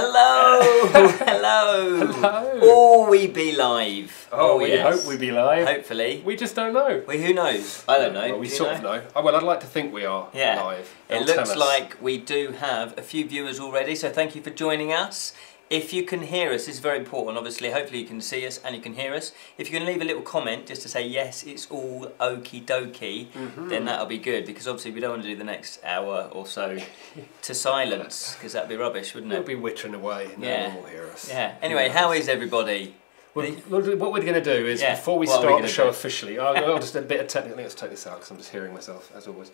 Hello! Hello! Hello! Oh, we be live. We hope we be live. Hopefully. We just don't know. Well, who knows? I don't know. Well, we do you sort know? of know. Oh, well, I'd like to think we are live. It looks like we do have a few viewers already, so thank you for joining us. If you can hear us, this is very important, obviously. Hopefully you can see us and you can hear us. If you can leave a little comment just to say, yes, it's all okie dokie, then that'll be good, because obviously we don't want to do the next hour or so to silence, because that'd be rubbish, wouldn't it? We'll be wittering away and no one will hear us. Yeah. Anyway, how is everybody? Well, what we're going to do is, before we start the show officially, I'll just a bit of technical, let's take this out because I'm just hearing myself, as always.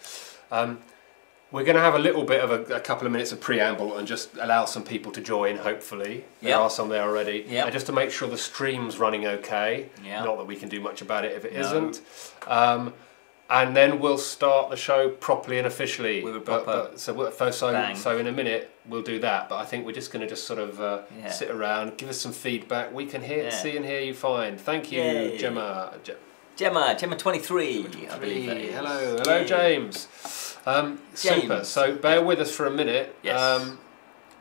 We're going to have a little bit of a couple of minutes of preamble and just allow some people to join, hopefully. There are some there already. And just to make sure the stream's running okay. Not that we can do much about it if it isn't. And then we'll start the show properly and officially. So in a minute we'll do that. But I think we're just going to sort of sit around, give us some feedback. We can see and hear you fine. Thank you, Gemma. Gemma 23, I believe that is. Hello, James. Super. So bear with us for a minute. Yes.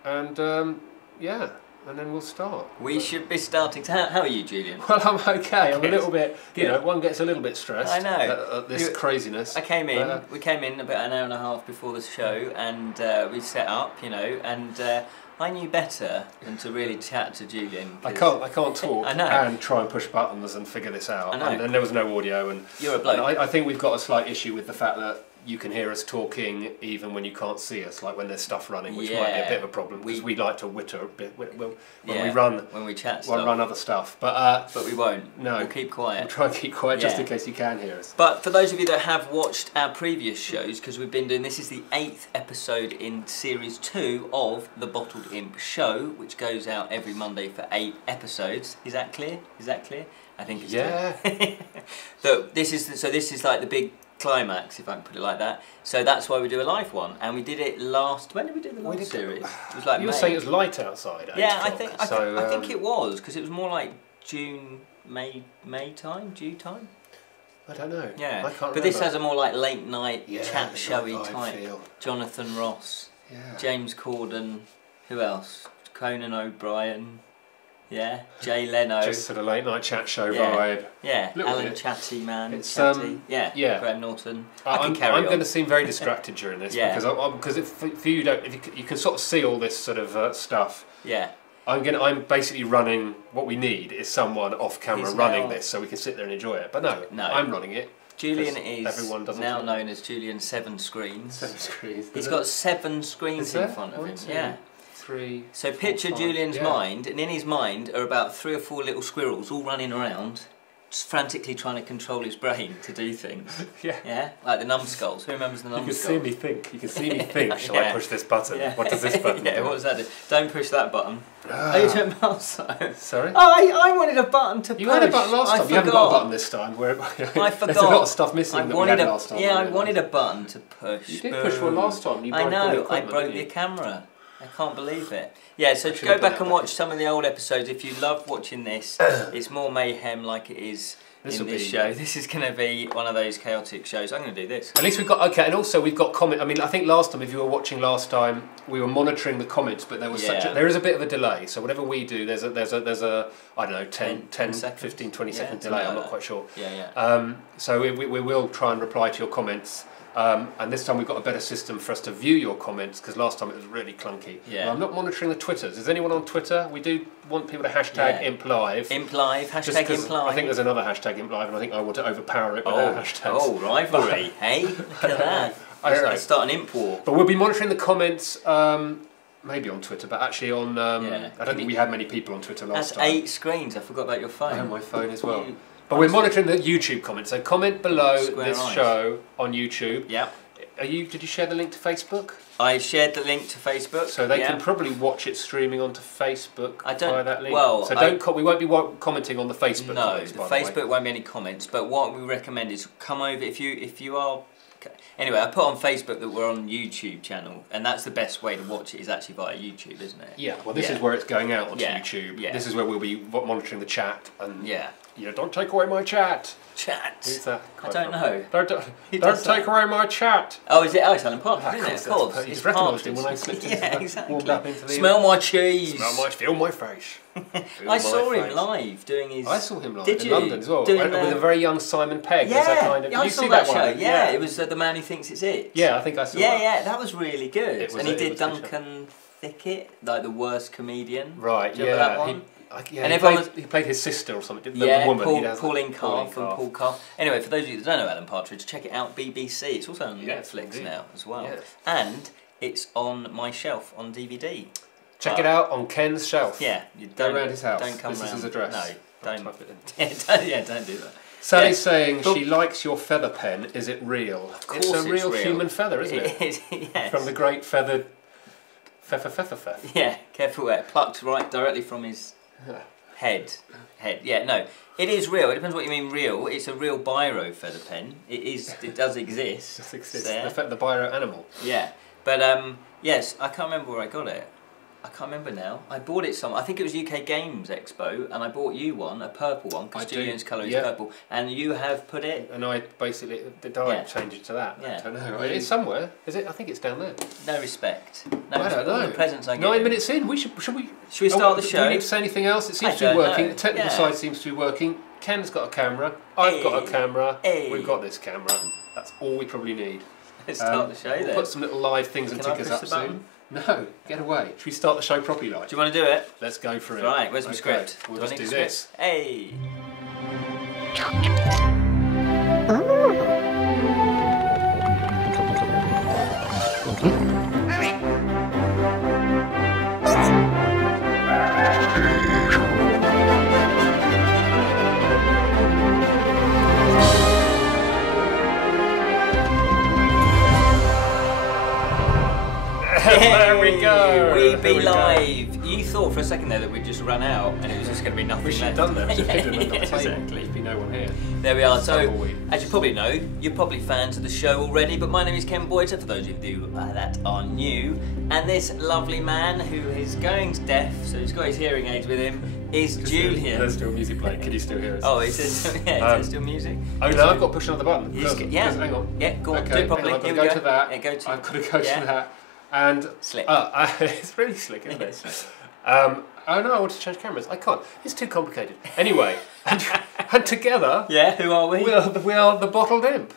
And then we'll start. We should be starting. How are you, Julian? Well, I'm okay. I'm a little bit, one gets a little bit stressed. I know. At this craziness. We came in about an hour and a half before the show, and we set up, and I knew better than to really chat to Julian. I can't talk I know. and try and push buttons and figure this out. I know. And there was no audio. And you're a bloke. I think we've got a slight issue with the fact that you can hear us talking even when you can't see us, like when there's stuff running, which might be a bit of a problem because we like to witter a bit when we chat run other stuff. But we won't. No, we'll keep quiet. We'll try and keep quiet just in case you can hear us. But for those of you that have watched our previous shows, because we've been doing, this is the 8th episode in series 2 of the Bottled Imp show, which goes out every Monday for 8 episodes. Is that clear? I think it's clear. This is like the big climax, if I can put it like that. So that's why we do a live one, and we did it last. When did we do the last series? It was like you were saying it was light outside. I think it was, because it was more like June, May time. I don't know. Yeah, I can't remember. But this has a more like late night chat showy type. Feel. Jonathan Ross, James Corden, who else? Conan O'Brien. Yeah, Jay Leno. Just sort of late night chat show vibe. Yeah, Alan Chatty Man. It's Chatty. Graham Norton. I'm going to seem very distracted during this because if you don't, if you can sort of see all this sort of stuff. Yeah. I'm basically running. What we need is someone off camera running this, so we can sit there and enjoy it. But no, I'm running it. Julian is now known as Julian 7 Screens. 7 screens. He's got 7 screens in front of him. Yeah. 3. So picture Julian's mind, and in his mind are about 3 or 4 little squirrels all running around, just frantically trying to control his brain to do things. Yeah, like the numbskulls. Who remembers the numbskulls? You can see me think. Shall I push this button? What does this button do? What does that do? Don't push that button. Oh, you don't Sorry? Oh, I wanted a button to push. You had a button last time. You haven't got a button this time. I forgot. There's a lot of stuff missing that we had last time. Yeah, I wanted a button to push. You did push one last time. I know. I broke the camera. I can't believe it. Yeah, so go back and watch some of the old episodes. If you love watching this, it's more mayhem like it is in this show. This is going to be one of those chaotic shows. I'm going to do this. At least we've got, and also we've got comment. I mean, I think last time, if you were watching last time, we were monitoring the comments, but there was there is a bit of a delay. So whatever we do, there's a I don't know, 10 15, 20 second delay. I'm not quite sure. So we will try and reply to your comments. And this time we've got a better system for us to view your comments, because last time it was really clunky. Well, I'm not monitoring the Twitters. Is anyone on Twitter? We do want people to hashtag #ImpLive. #ImpLive, hashtag #ImpLive. I think there's another hashtag #ImpLive, and I think I want to overpower it with our hashtags. Oh, rivalry, hey? Look at that. Let's start an imp war. But we'll be monitoring the comments, maybe on Twitter, but actually on... I don't think we had many people on Twitter last time. That's 8 screens. I forgot about your phone. I have my phone as well. But we're monitoring the YouTube comments, so comment below this show on YouTube. Yep. Did you share the link to Facebook? I shared the link to Facebook. So they can probably watch it streaming onto Facebook via that link. Well, so we won't be commenting on the Facebook. No, the Facebook won't be any comments. But what we recommend is come over if you are. Anyway, I put on Facebook that we're on YouTube channel, and that's the best way to watch it, is actually via YouTube, isn't it? Yeah, well this is where it's going out onto YouTube. This is where we'll be monitoring the chat and Yeah, don't take away my chat. Chat. Who's that? I don't know. Don't take away my chat. Oh, is it? Oh, it's Alan Partridge, isn't it? Of course. You just recognised him when I slipped into warmed up into the... Smell my cheese. Feel my face. I saw him live doing his... I saw him live in London as well. With a very young Simon Pegg. Yeah, Did I you saw see that one? show. Yeah, it was The Man Who Thinks It's It. Yeah, I think I saw that. Yeah, that was really good. And he did a Duncan Thicket, like the worst comedian. Right, Do you remember that one? And he played his sister or something, didn't the woman. Pauline Calf and Paul Calf. Anyway, for those of you that don't know Alan Partridge, check it out, BBC. It's also on Netflix now as well. Yes. And it's on my shelf on DVD. Check it out on Ken's shelf. Yeah. You don't go around his house. Don't come This round. is his address. No, don't. Type it in. Don't do that. Sally's saying she likes your feather pen. Is it real? Of course it's a real human feather, isn't it? Yes. From the great feathered... Feather. Yeah, careful where. Plucked right directly from his... Head. Yeah, no. It is real. It depends what you mean real. It's a real biro feather pen. It does exist. It exists. The biro animal. Yeah. But yes, I can't remember where I got it. I can't remember now. I bought it somewhere. I think it was UK Games Expo, and I bought you one, a purple one, because Julian's colour is purple. And you have put it... And I basically... Did I change it to that? Yeah. I don't know. It's somewhere. Is it? I think it's down there. No respect. No, I don't know. All the presents I get. 9 minutes in. Should we start the show? Do we need to say anything else? It seems to be working. The technical side seems to be working. Ken's got a camera. I've got a camera. We've got this camera. That's all we probably need. Let's start the show then. We'll put some little live things and tickers up soon. No, get away. Should we start the show properly, like? Do you want to do it? Let's go for it. Right, where's my script? We'll just do this. Hey! There we go. We be live. You thought for a second there that we'd just run out and it was just going to be nothing. We should have done that. Exactly. There'd be no one here. There we are. So, as you probably know, you're probably fans of the show already. But my name is Ken Boyter. For those of you that are new, and this lovely man who is going deaf, so he's got his hearing aids with him, is Julian. There's still music playing. Can you still hear us? Oh, is there still music? Oh no, I've got to push another button. Hang on. Yeah, go on. Do it properly. I've got to go to that. Yeah, go to. I've got to go to that. And slick. It's really slick, isn't it? Oh no, I want to change cameras. I can't. It's too complicated. Anyway, and together, who are we? We are the Bottled Imp.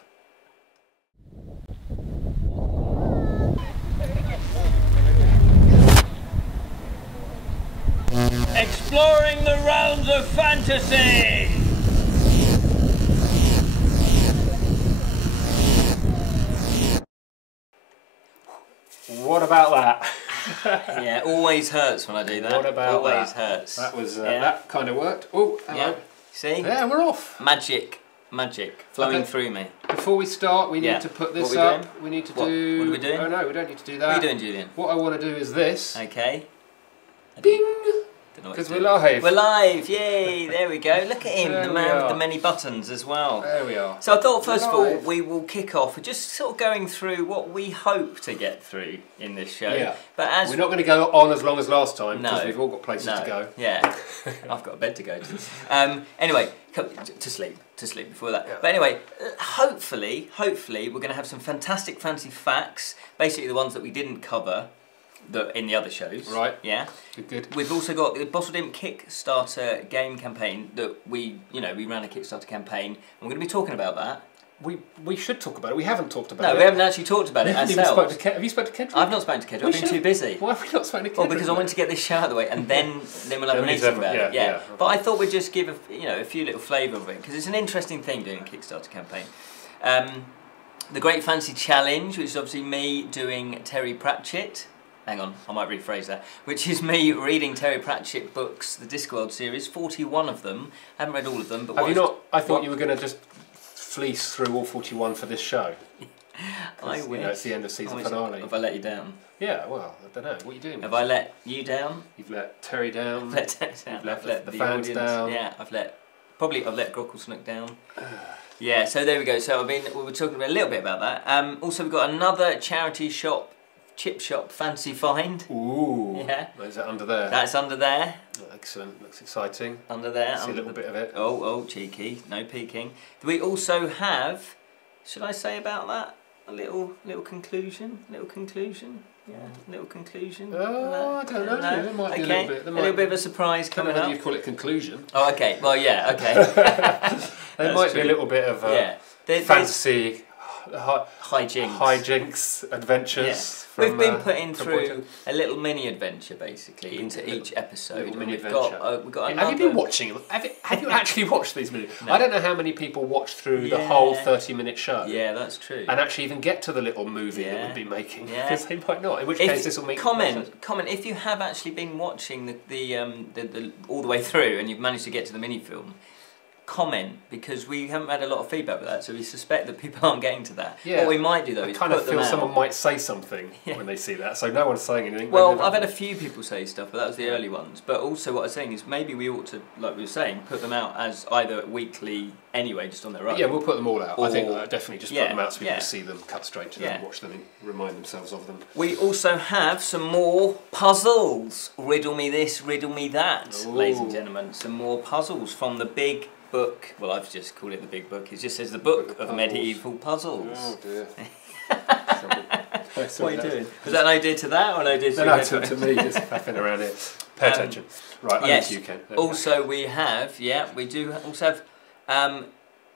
Exploring the realms of fantasy. What about that? Yeah, always hurts when I do that. What about always that? Hurts. That was that kind of worked. Oh, yeah. See? Yeah, we're off. Magic flowing through me. Before we start, we need to put this up. Doing? We need to do. What are we doing? Oh no, we don't need to do that. What are you doing, Julian? What I want to do is this. Okay. Bing. Because we're live. We're live, yay! There we go. Look at him, the man with the many buttons as well. There we are. So I thought first of all we will kick off with just sort of going through what we hope to get through in this show. Yeah. But as we're not going to go on as long as last time because we've all got places to go. Yeah. I've got a bed to go to. Anyway, to sleep before that. Yeah. But anyway, hopefully we're going to have some fantastic fancy facts, basically the ones that we didn't cover in the other shows. Right. Yeah. Good. We've also got the Bottled Imp Kickstarter game campaign that we ran a Kickstarter campaign. And we're going to be talking about that. We should talk about it. We haven't talked about it. No, we haven't actually talked about it ourselves. Have you spoken to Kendra? I've not spoken to Kendra. I've been too busy. Why have we not spoken to Kendra? Well, because I wanted to get this show out of the way, and then we'll have an meeting about it. Yeah. But I thought we'd just give a few little flavour of it because it's an interesting thing doing a Kickstarter campaign. The Great Fancy Challenge, which is obviously me doing Terry Pratchett. Hang on, I might rephrase that. Which is me reading Terry Pratchett books, the Discworld series, 41 of them. I haven't read all of them, but have you not? I thought you were going to just fleece through all 41 for this show. I wish. It's the end of season finale. Have I let you down? Yeah, well, I don't know. What are you doing? Have I let you down? You've let Terry down. I've let Terry down. You've let the fans down. Yeah, I've let Grocklesnook down. Yeah, so there we go. So we were talking a little bit about that. Also, we've got another charity shop chip shop fancy find. Ooh. Yeah. Is that under there? That's under there. Excellent. Looks exciting. Under there. See a little bit of it. Oh, cheeky. No peeking. We also have. Should I say about that? A little conclusion. Yeah, little conclusion. Oh, I don't know. There might be a little bit. A little bit of a surprise coming up. You call it conclusion. Oh, okay. Well, yeah. Okay. There might be a little bit of fancy hijinks, adventures. Yeah. We've been putting through a little mini adventure basically into each episode. We've got have you been watching? Have you actually watched these mini? No. I don't know how many people watch through the whole 30-minute show. Yeah, that's true. And actually even get to the little movie that we've been making because they might not. In which case this will make comment if you have actually been watching the all the way through and you've managed to get to the mini film. Comment, because we haven't had a lot of feedback with that, so we suspect that people aren't getting to that. Yeah. What we might do though is kind of feel someone might say something when they see that, so no one's saying anything. Well, I've had a few people say stuff, but that was the early ones. But also what I was saying is maybe we ought to, like we were saying, put them out as either weekly anyway, just on their own. Yeah, we'll put them all out. I think definitely just put them out so people can see them, cut straight to them, watch them and remind themselves of them. We also have some more puzzles. Riddle me this, riddle me that, ladies and gentlemen. Some more puzzles from the big book. Well, I've just called it the big book. It just says the book of medieval puzzles. Oh dear. What are you doing? Was that an idea to that or an idea to No, to me, just faffing around here. Pay attention. Right, over to you, Ken. Also, we do also have,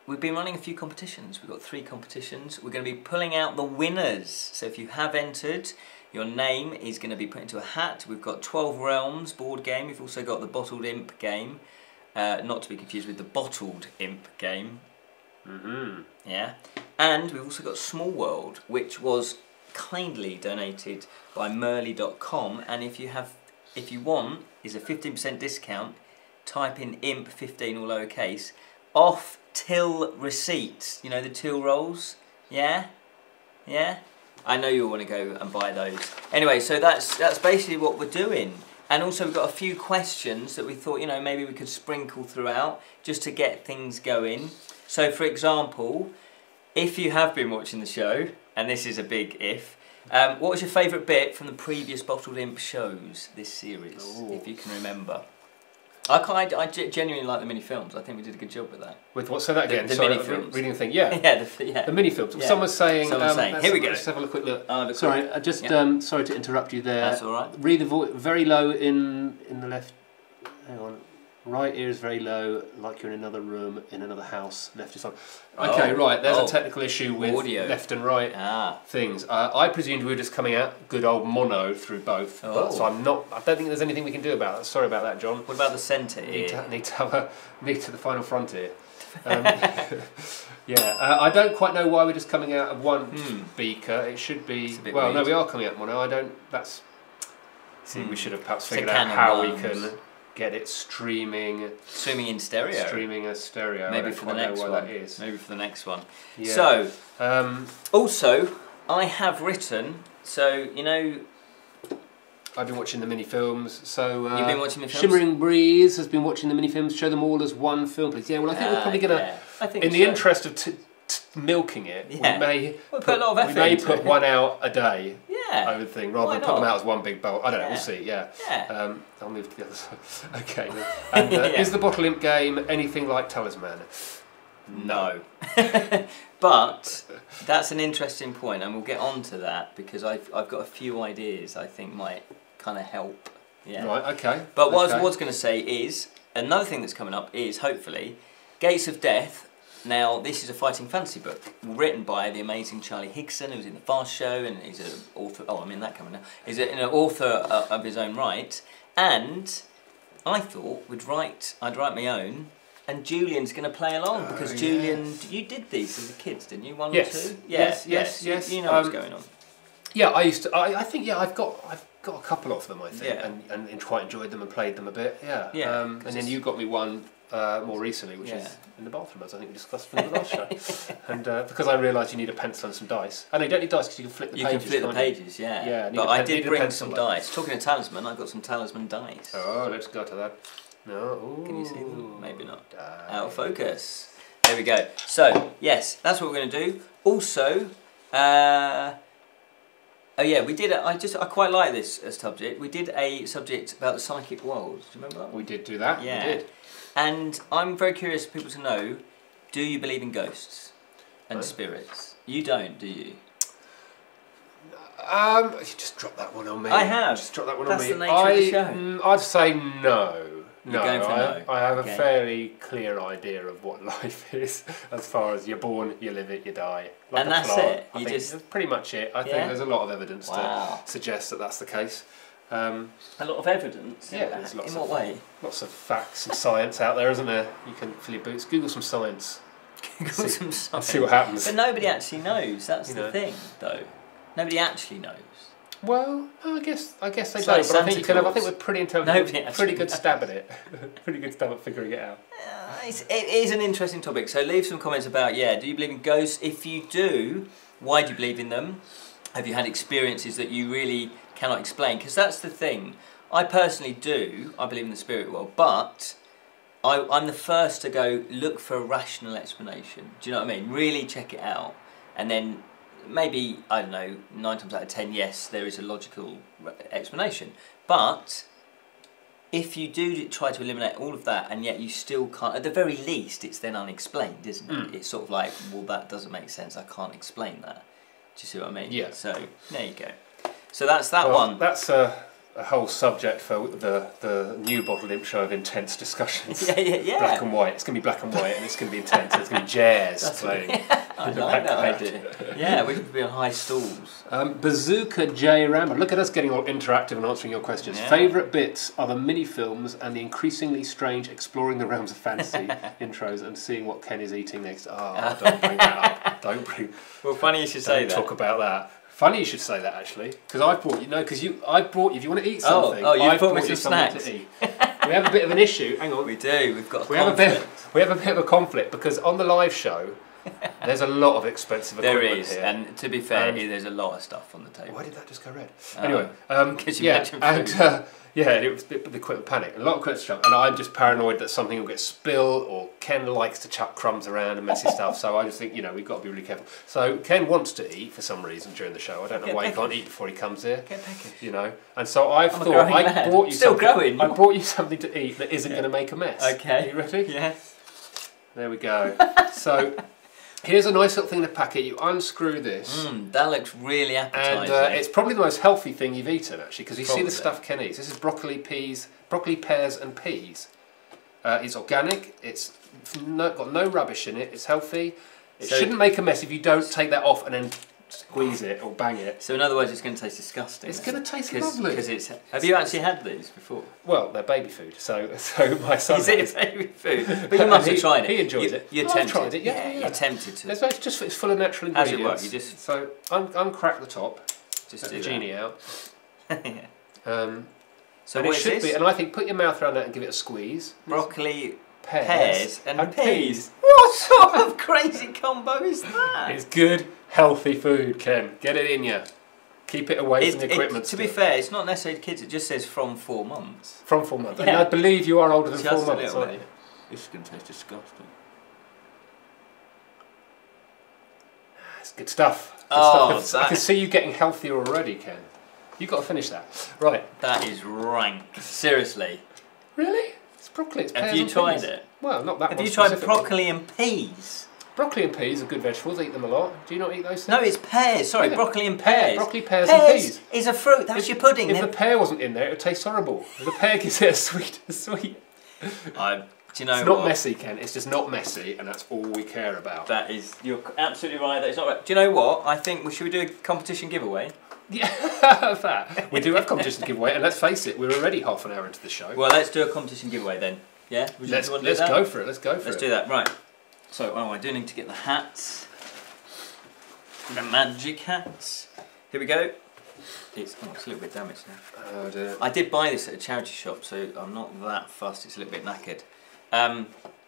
we've been running a few competitions. We've got 3 competitions. We're going to be pulling out the winners. So if you have entered, your name is going to be put into a hat. We've got 12 Realms board game. We've also got the Bottled Imp game. Not to be confused with the Bottled Imp game. Yeah. And we've also got Small World, which was kindly donated by Merly.com. And if you want, is a 15% discount. Type in IMP15 all lowercase off till receipts. You know the till rolls? Yeah? Yeah? I know you'll want to go and buy those. Anyway, so that's basically what we're doing. And also we've got a few questions that we thought, maybe we could sprinkle throughout just to get things going. So, for example, if you have been watching the show, and this is a big if, what was your favourite bit from the previous Bottled Imp shows, this series, if you can remember? I genuinely like the mini films. I think we did a good job with that. With what? Say that again. The mini films. Reading the thing. Yeah. The mini films. Yeah. Someone's saying. Here we go. Let's have a quick look. Sorry, sorry to interrupt you there. That's all right. Read the voice very low in the left. Hang on. Right ear is very low, like you're in another room, in another house. Left is on. Okay, right. There's a technical issue with audio. Left and right things. I presumed we were just coming out good old mono through both. So I don't think there's anything we can do about that. Sorry about that, John. What about the centre ear? Need to have a meet to the final frontier. I don't quite know why we're just coming out of one beaker. It should be. Well, no, we are coming out mono. We should have perhaps figured out how we can get it streaming in stereo. Streaming as stereo. Maybe for the next one. That is. Maybe for the next one. Yeah. So, also, I have written. So I've been watching the mini films. So you've been watching the films. Shimmering Breeze has been watching the mini films. Show them all as one film, please. Yeah. Well, I think we're probably gonna. In the interest of milking it, we may put a lot of effort. We may put one out a day. Yeah. I would think, rather than put them out as one big bowl. I don't know. We'll see. Yeah. I'll move to the other side. Okay. And is the Bottle Imp game anything like Talisman? No. But that's an interesting point, and we'll get on to that because I've got a few ideas I think might kind of help. Yeah. Right. Okay. But what I was going to say is another thing that's coming up is hopefully Gates of Death. Now, this is a fighting fantasy book written by the amazing Charlie Higson, who's in the Fast Show, and he's an author. Oh, I'm in that coming now. He's an author of his own right, and I thought I'd write my own, and Julian's going to play along because Julian, you did these as a kids, didn't you? One or two? Yes. You know what's going on. Yeah, I used to. I think I've got a couple of them. I think, and quite enjoyed them and played them a bit. Yeah. And then you got me one. More recently, which is in the bathroom, as I think we discussed from the last show. And because I realised you need a pencil and some dice. Oh no, you don't need dice because you can flip the pages. You can flip the pages, yeah. But I did bring some dice. Talking of Talisman, I've got some Talisman dice. Oh, let's go to that. No. Ooh, can you see them? Maybe not. Out of focus. There we go. So, yes, that's what we're going to do. Also, Oh yeah, we did. I quite like this subject. We did a subject about the psychic world. Do you remember that? We did do that. Yeah. We did. And I'm very curious for people to know: do you believe in ghosts and spirits? You don't, do you? You just drop that one on me. I have. Just drop that one That's on me. the nature of the show. I'd say no. You're going for no. I have a fairly clear idea of what life is, as far as you're born, you live it, you die. Like and that's plant. it. I think that's pretty much it. I think there's a lot of evidence to suggest that that's the case. A lot of evidence? Yeah, there's lots. In what way? Lots of facts and science out there, isn't there? You can fill your boots. Google some science. Google some science. See what happens. But nobody actually knows. That's the thing, though. Nobody actually knows. Well, I guess they don't. But Santa I think you can have. I think we're pretty intelligent. Pretty good knows. stab at it. Pretty good stab at figuring it out. It is an interesting topic. So leave some comments about do you believe in ghosts? If you do, why do you believe in them? Have you had experiences that you really cannot explain? Because that's the thing. I personally do. I believe in the spirit world, but I'm the first to go look for a rational explanation. Do you know what I mean? Really check it out, and then. Maybe, I don't know, 9 times out of 10, yes, there is a logical explanation. But if you do try to eliminate all of that and yet you still can't, at the very least, it's then unexplained, isn't it? It's sort of like, well, that doesn't make sense, I can't explain that. Do you see what I mean? Yeah. So, there you go. So that's that one. That's a whole subject for the new Bottled Imp show of intense discussions. Yeah. Black and white. It's going to be black and white and it's going to be intense. It's going to be jazz playing. I like that idea. Yeah, we could be on high stools. Bazooka J Rammer. Look at us getting all interactive and answering your questions. Yeah. Favourite bits are the mini-films and the increasingly strange exploring the realms of fantasy intros and seeing what Ken is eating next. Oh, don't bring that up. Don't bring... Well, funny you should say that. Talk about that. Funny you should say that, actually, because I brought I've brought you. If you want to eat something, I've brought me you some something snacks. to eat. We have a bit of an issue. Hang on. We do. We have a bit of a conflict because on the live show, there's a lot of expensive equipment there is, here. and to be fair, there's a lot of stuff on the table. Why did that just go red? Anyway, it was a bit of the equipment panic. A lot of equipment stuff, and I'm just paranoid that something will get spilled, or Ken likes to chuck crumbs around and messy stuff. So I just think we've got to be really careful. So Ken wants to eat for some reason during the show. I don't know why he can't eat before he comes here. Get peckish. And so I thought I brought you Still something. growing. I brought you something to eat that isn't going to make a mess. Okay. Are you ready? Yeah. There we go. So. Here's a nice little thing in the packet. You unscrew this. That looks really appetizing. And it's probably the most healthy thing you've eaten, actually, because you see the stuff Ken eats. This is broccoli, pears and peas. It's organic. It's got no rubbish in it. It's healthy. It shouldn't make a mess if you don't take that off and then squeeze it or bang it. So in other words, it's going to taste disgusting. It's going to taste lovely. Have you actually had these before? Well, they're baby food, so my son. Is it baby food? But you must have tried it. He enjoys it. You're tempted. tempted. I've tried it. Yeah. You're tempted to. It's full of natural ingredients. As it were, you just so uncrack the top. Just let do the genie out. So and what it should is be, this? and I think put your mouth around that and give it a squeeze. Broccoli, pears and peas. What sort of crazy combo is that? It's good, healthy food, Ken. Get it in you. Keep it away from the equipment. To be fair, it's not necessarily kids. It just says from 4 months. From 4 months. Yeah. And I believe you are older than 4 months, A aren't you? This is going to taste disgusting. It's good stuff. I can see you getting healthier already, Ken. You've got to finish that. Right. That is rank. Seriously. Really? It's broccoli. It's pears Have you and tried peas. it? Well, not that Have one you tried specifically. broccoli and peas? Broccoli and peas are good vegetables. I eat them a lot. Do you not eat those things? No, it's pears. Sorry, Yeah. broccoli and pears. Broccoli, pears and peas. Is a fruit. That's your pudding. If the pear wasn't in there, it would taste horrible. The pear gives it a sweet. Do you know it's not messy, Ken. It's just not messy, and that's all we care about. That is, you're absolutely right. That is not right. Do you know what? I think we should do a competition giveaway. Yeah, that. We do have competition to give away, and let's face it, we're already half an hour into the show. Well, let's do a competition giveaway then. Yeah? Let's go for it. Let's go for it. Let's do that. Right. So, I do need to get the hats. The magic hats. Here we go. It's a little bit damaged now. Oh dear. I did buy this at a charity shop, so I'm not that fussed. It's a little bit knackered.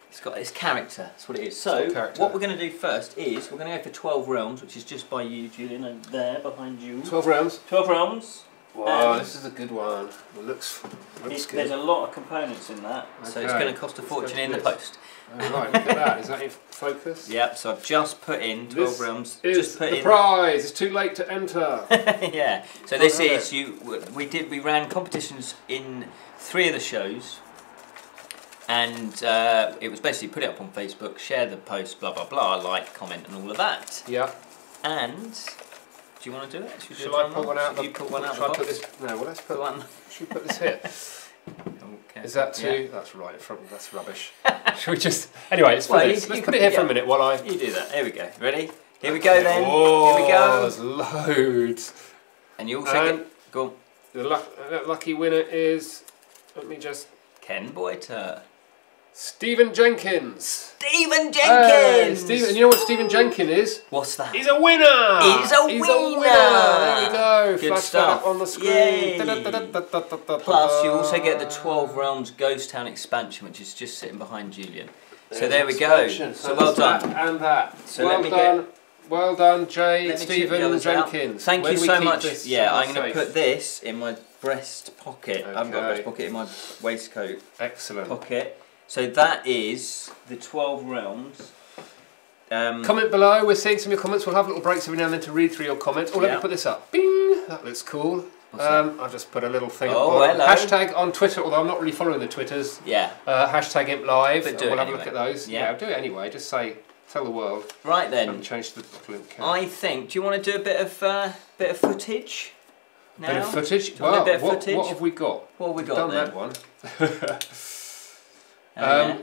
It's got its character. That's what it is. So, what we're going to do first is we're going to go for 12 realms, which is just by you, Julian, and there behind you. 12 rounds. 12 realms. Wow, this is a good one. It looks good. There's a lot of components in that, so it's going to cost a fortune in the post. Oh, right, look at that. Is that in focus? Yep, so I've just put in 12 rounds. Is the prize. It's too late to enter. Yeah, so this is, we ran competitions in 3 of the shows, and it was basically put it up on Facebook, share the post, blah, blah, blah, like, comment, and all of that. Yeah. And... do you want to do it? Shall I pull one out? You pull one out. Shall I put this? No. Well, let's put one. Should we put this here? Okay. Is that too? Yeah. That's right. That's rubbish. Should we just? Anyway, let's put it here for a minute while I. You do that. Here we go. Ready? Here we go then. Oh, here we go. There's loads. And you also get. Go on. The lucky winner is. Let me just. Ken Boyter. Stephen Jenkins. Stephen Jenkins! Hey, Stephen, you know what Stephen Jenkins is? What's that? He's a winner! He's a winner! There we go. Good Flash stuff. that up on the screen. Plus, you also get the 12 Realms Ghost Town expansion, which is just sitting behind Julian. So there we go. So well done. And that. So well done. Well done, Stephen Jenkins. Thank you so much. Yeah, I'm going to put this in my breast pocket. Okay. I've got a breast pocket in my waistcoat. Excellent. Pocket. So that is the 12 Realms. Comment below. We're seeing some of your comments. We'll have little breaks every now and then to read through your comments. Oh, let me put this up. Bing! That looks cool. I'll just put a little thing up. Hello. Hashtag on Twitter, although I'm not really following the Twitters. Yeah. Hashtag Imp Live. But we'll have a look at those. Yeah, I'll do it anyway. Just tell the world. Right then. I haven't changed the Bottled Imp. I think. Do you want to do a bit of footage? Now? Bit of footage. Well, what have we got? What have we got? Done then? that one.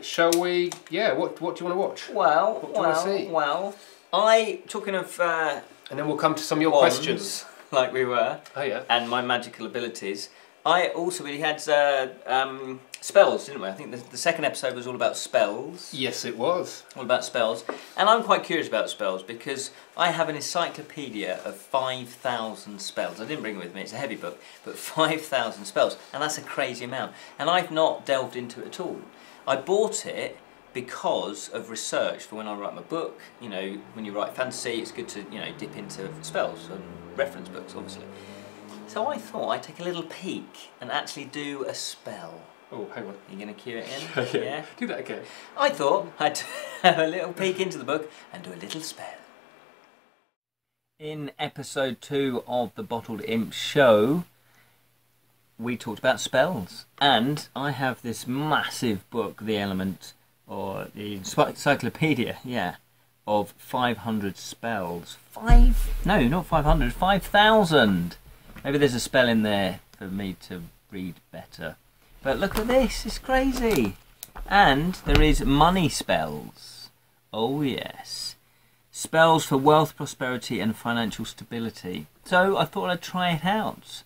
Shall we? Yeah. What do you want to watch? Well. Talking of. And then we'll come to some of your wands, questions. Like we were. Oh yeah. And my magical abilities. We had spells, didn't we? I think the second episode was all about spells. Yes, it was. All about spells. And I'm quite curious about spells because I have an encyclopedia of 5,000 spells. I didn't bring it with me, it's a heavy book, but 5,000 spells. And that's a crazy amount. And I've not delved into it at all. I bought it because of research for when I write my book. You know, when you write fantasy, it's good to, dip into spells and reference books, obviously. So I thought I'd take a little peek and actually do a spell. Oh, hang on. You're going to cue it in? Yeah. Do that again. I thought I'd have a little peek into the book and do a little spell. In episode 2 of the Bottled Imp show, we talked about spells. And I have this massive book, The Element, or the encyclopedia, of 500 spells. No, not 500, 5,000! Maybe there's a spell in there for me to read better. But look at this, it's crazy. And there is money spells. Oh yes. Spells for wealth, prosperity and financial stability. So I thought I'd try it out.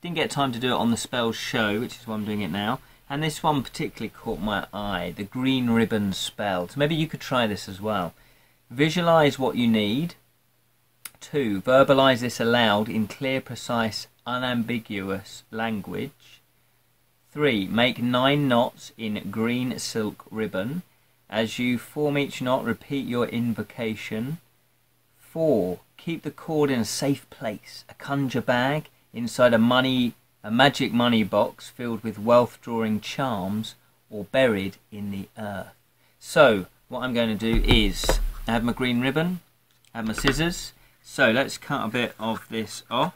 Didn't get time to do it on the spells show, which is why I'm doing it now. And this one particularly caught my eye, the green ribbon spell. So maybe you could try this as well. Visualize what you need. 2. Verbalise this aloud in clear, precise, unambiguous language. 3. Make 9 knots in green silk ribbon. As you form each knot, repeat your invocation. 4. Keep the cord in a safe place, a conjure bag, inside a magic money box filled with wealth-drawing charms, or buried in the earth. So, what I'm going to do is, I have my green ribbon, I have my scissors. So let's cut a bit of this off.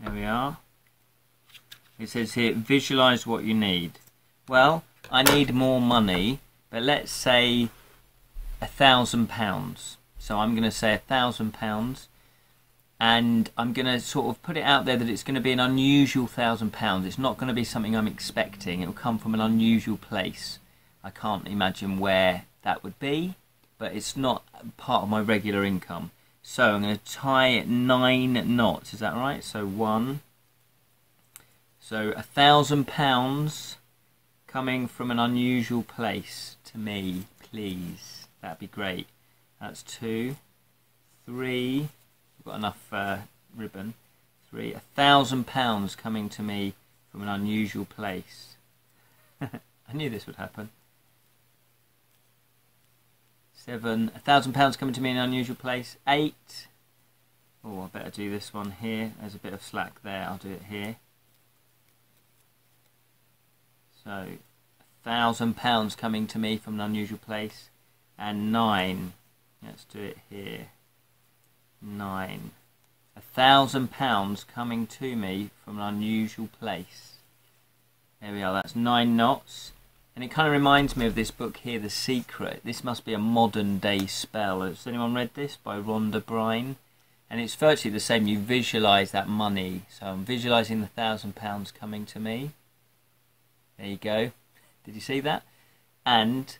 There we are. It says here, visualize what you need. Well, I need more money, but let's say £1,000. So I'm going to say £1,000, and I'm going to sort of put it out there that it's going to be an unusual £1,000. It's not going to be something I'm expecting. It will come from an unusual place. I can't imagine where that would be, but it's not part of my regular income. So I'm going to tie 9 knots, is that right? So 1. So £1,000 coming from an unusual place to me, please. That'd be great. That's 2, 3. I've got enough ribbon. 3. £1,000 coming to me from an unusual place. I knew this would happen. 7. £1,000 coming to me in an unusual place. 8. Oh, I better do this one here. There's a bit of slack there. I'll do it here. So, £1,000 coming to me from an unusual place, and 9. Let's do it here. 9. £1,000 coming to me from an unusual place. There we are. That's 9 knots, and it kind of reminds me of this book here, The Secret. This must be a modern day spell. Has anyone read this by Rhonda Bryan? And it's virtually the same. You visualise that money. So I'm visualising the £1,000 coming to me. There you go. Did you see that? And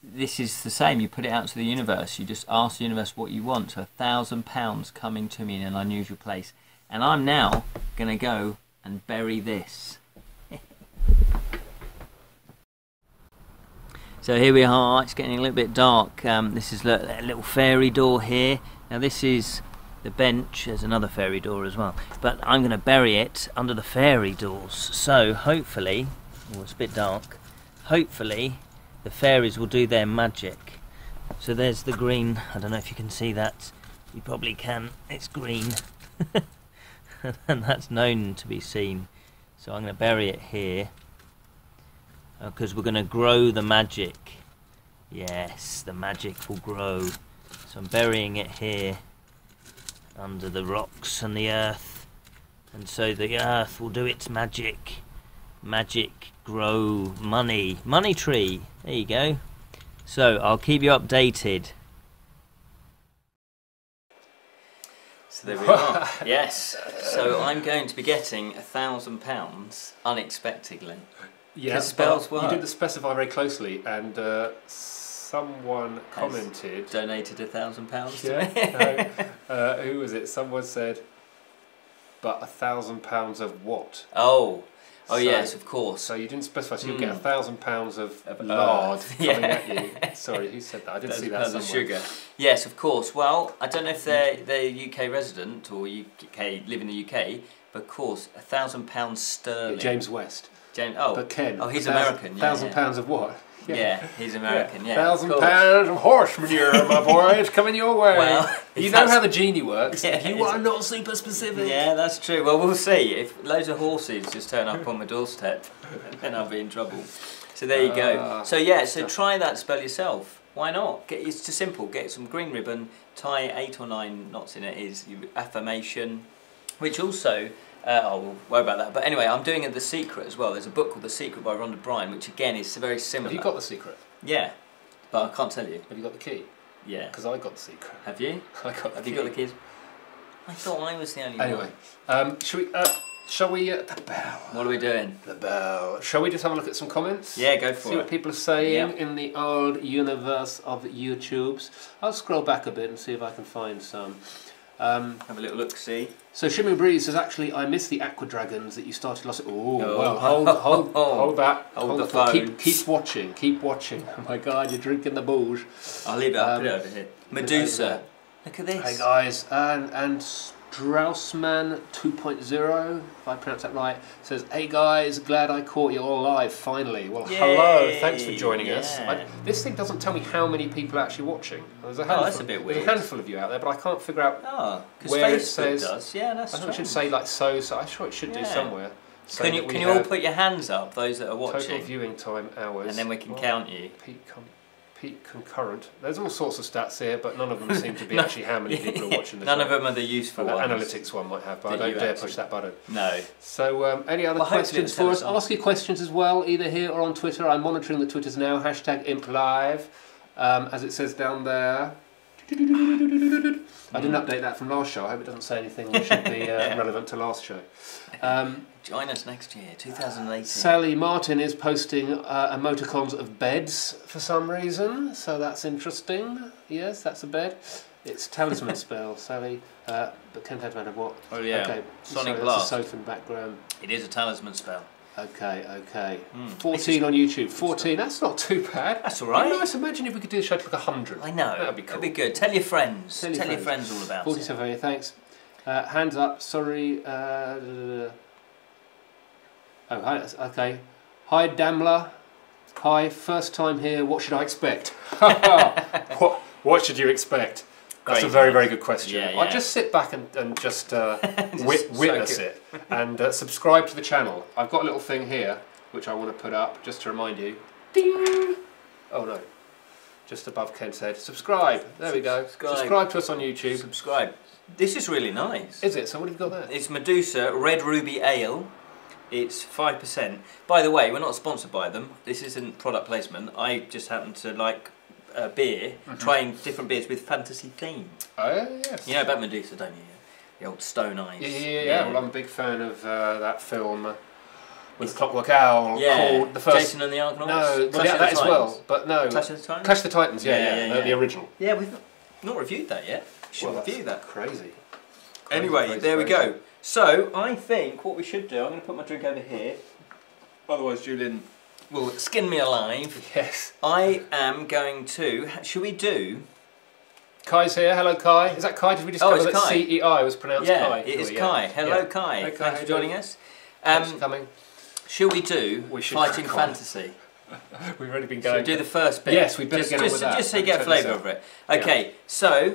this is the same. You put it out to the universe. You just ask the universe what you want. So £1,000 coming to me in an unusual place. And I'm now going to go and bury this. So here we are. It's getting a little bit dark. This is a little fairy door here. Now this is the bench. There's another fairy door as well. But I'm going to bury it under the fairy doors. So hopefully, oh, it's a bit dark. Hopefully the fairies will do their magic. So there's the green. I don't know if you can see that. You probably can. It's green. And that's known to be seen. So I'm going to bury it here. Because we're going to grow the magic. Yes, the magic will grow. So I'm burying it here under the rocks and the earth, and so the earth will do its magic. Magic grow money. Money tree. There you go. So I'll keep you updated. So there we are. Yes. So I'm going to be getting £1,000 unexpectedly. Yeah, spells work. You didn't specify very closely, and someone commented... Donated £1,000 to me. No, who was it? Someone said, but £1,000 of what? Oh, yes, of course. So you didn't specify, so you'll get £1,000 of lard coming at you. Sorry, who said that? I didn't see that somewhere. Of sugar. Yes, of course. Well, I don't know if they're UK resident or live in the UK, but of course, £1,000 sterling. Yeah, James West. But Ken. Oh, he's American. £1,000 of what? Yeah, he's American. Yeah, £1,000 of horse manure, my boy. It's coming your way. Well, you know how the genie works. Yeah, you are not super specific. Yeah, that's true. Well, we'll see. If loads of horses just turn up on my doorstep, then I'll be in trouble. So there you go. So yeah, so try that spell yourself. Why not? It's just simple. Get some green ribbon, tie 8 or 9 knots in it. Is your affirmation, which also. We'll worry about that. But anyway, I'm doing The Secret as well. There's a book called The Secret by Rhonda Bryan, which again is very similar. Have you got The Secret? Yeah, but I can't tell you. Have you got the key? Yeah. Because I got The Secret. Have you? Have you got the keys? I thought I was the only one. Anyway, shall we... the bell. What are we doing? The bell. Shall we just have a look at some comments? Yeah, go for it. See what people are saying in the old universe of YouTubes. I'll scroll back a bit and see if I can find some. Have a little look, see. So Shimmering Breeze says, actually, I miss the Aqua Dragons that you started last... well, hold that. Hold the phone. Keep watching, keep watching. Oh my God, you're drinking the booze. I'll leave it, I'll put it over here. Medusa. Look at this. Hey guys, and Straussman 2.0, if I pronounce that right, says, hey guys, glad I caught you all alive, finally. Well, hello, thanks for joining us. This thing doesn't tell me how many people are actually watching. There's a handful, that's a bit weird. There's a handful of you out there, but I can't figure out where Facebook it says. Does. Yeah, that's I think it should say like so I'm sure it should do somewhere. Can you all put your hands up, those that are watching? Total viewing time hours. And then we can count you. Peak concurrent. There's all sorts of stats here, but none of them seem to be actually how many people are watching the show. None of them are the useful ones. The analytics one might have, but I don't dare push that button. No. So, any other questions for us? Ask your questions as well, either here or on Twitter. I'm monitoring the Twitters now. #ImpLive, as it says down there. I didn't update that from last show. I hope it doesn't say anything which should be relevant to last show. Join us next year, 2018. Sally Martin is posting emoticons of beds for some reason, so that's interesting. Yes, that's a bed. It's talisman spell, Sally. But Kent had what? Oh yeah. Okay. Sonic Blast. Blast. That's a sofa in the background. It is a talisman spell. Okay. 14 on YouTube. 14. That's not too bad. That's all right. Nice. Imagine if we could do a show to like 100. I know. That'd be cool. That'd be good. Tell your friends. Tell your friends all about 47, it. Thanks. Hands up. Sorry. Oh, hi, okay. Hi, Damler. Hi, first time here. What should I expect? What should you expect? That's a very, very good question. Yeah, I'll just sit back and just witness it and subscribe to the channel. I've got a little thing here which I want to put up just to remind you. Ding! Oh no. Just above Ken's head. Subscribe. There we go. Subscribe to us on YouTube. Subscribe. This is really nice. Is it? So what have you got there? It's Medusa Red Ruby Ale. It's 5%. By the way, we're not sponsored by them. This isn't product placement. I just happen to like beer, trying different beers with fantasy theme. Oh, yes. You know about Medusa, don't you? The old Stone Eyes. Yeah. Well, I'm a big fan of that film with Clockwork Owl called the first... Jason and the Argonauts? No, well, yeah, that as well, but no. Clash of the Titans? Clash of the Titans, the original. Yeah, we've not reviewed that yet. We should review that. Crazy. Anyway, there we go. So, I think what we should do, I'm going to put my drink over here. Otherwise, Julian will skin me alive. Yes. I am going to... Should we do... Kai's here. Hello, Kai. Is that Kai? Did we discover that Kai. CEI was pronounced Kai? Yeah, it is Kai. Hello, Kai. Hey, Kai. Thanks for joining us. Thanks for coming. Should we do Fighting Fantasy? We've already been going. Should we do the first bit? Yes, we better get on with that. Just so you get a flavour of it. Okay, so...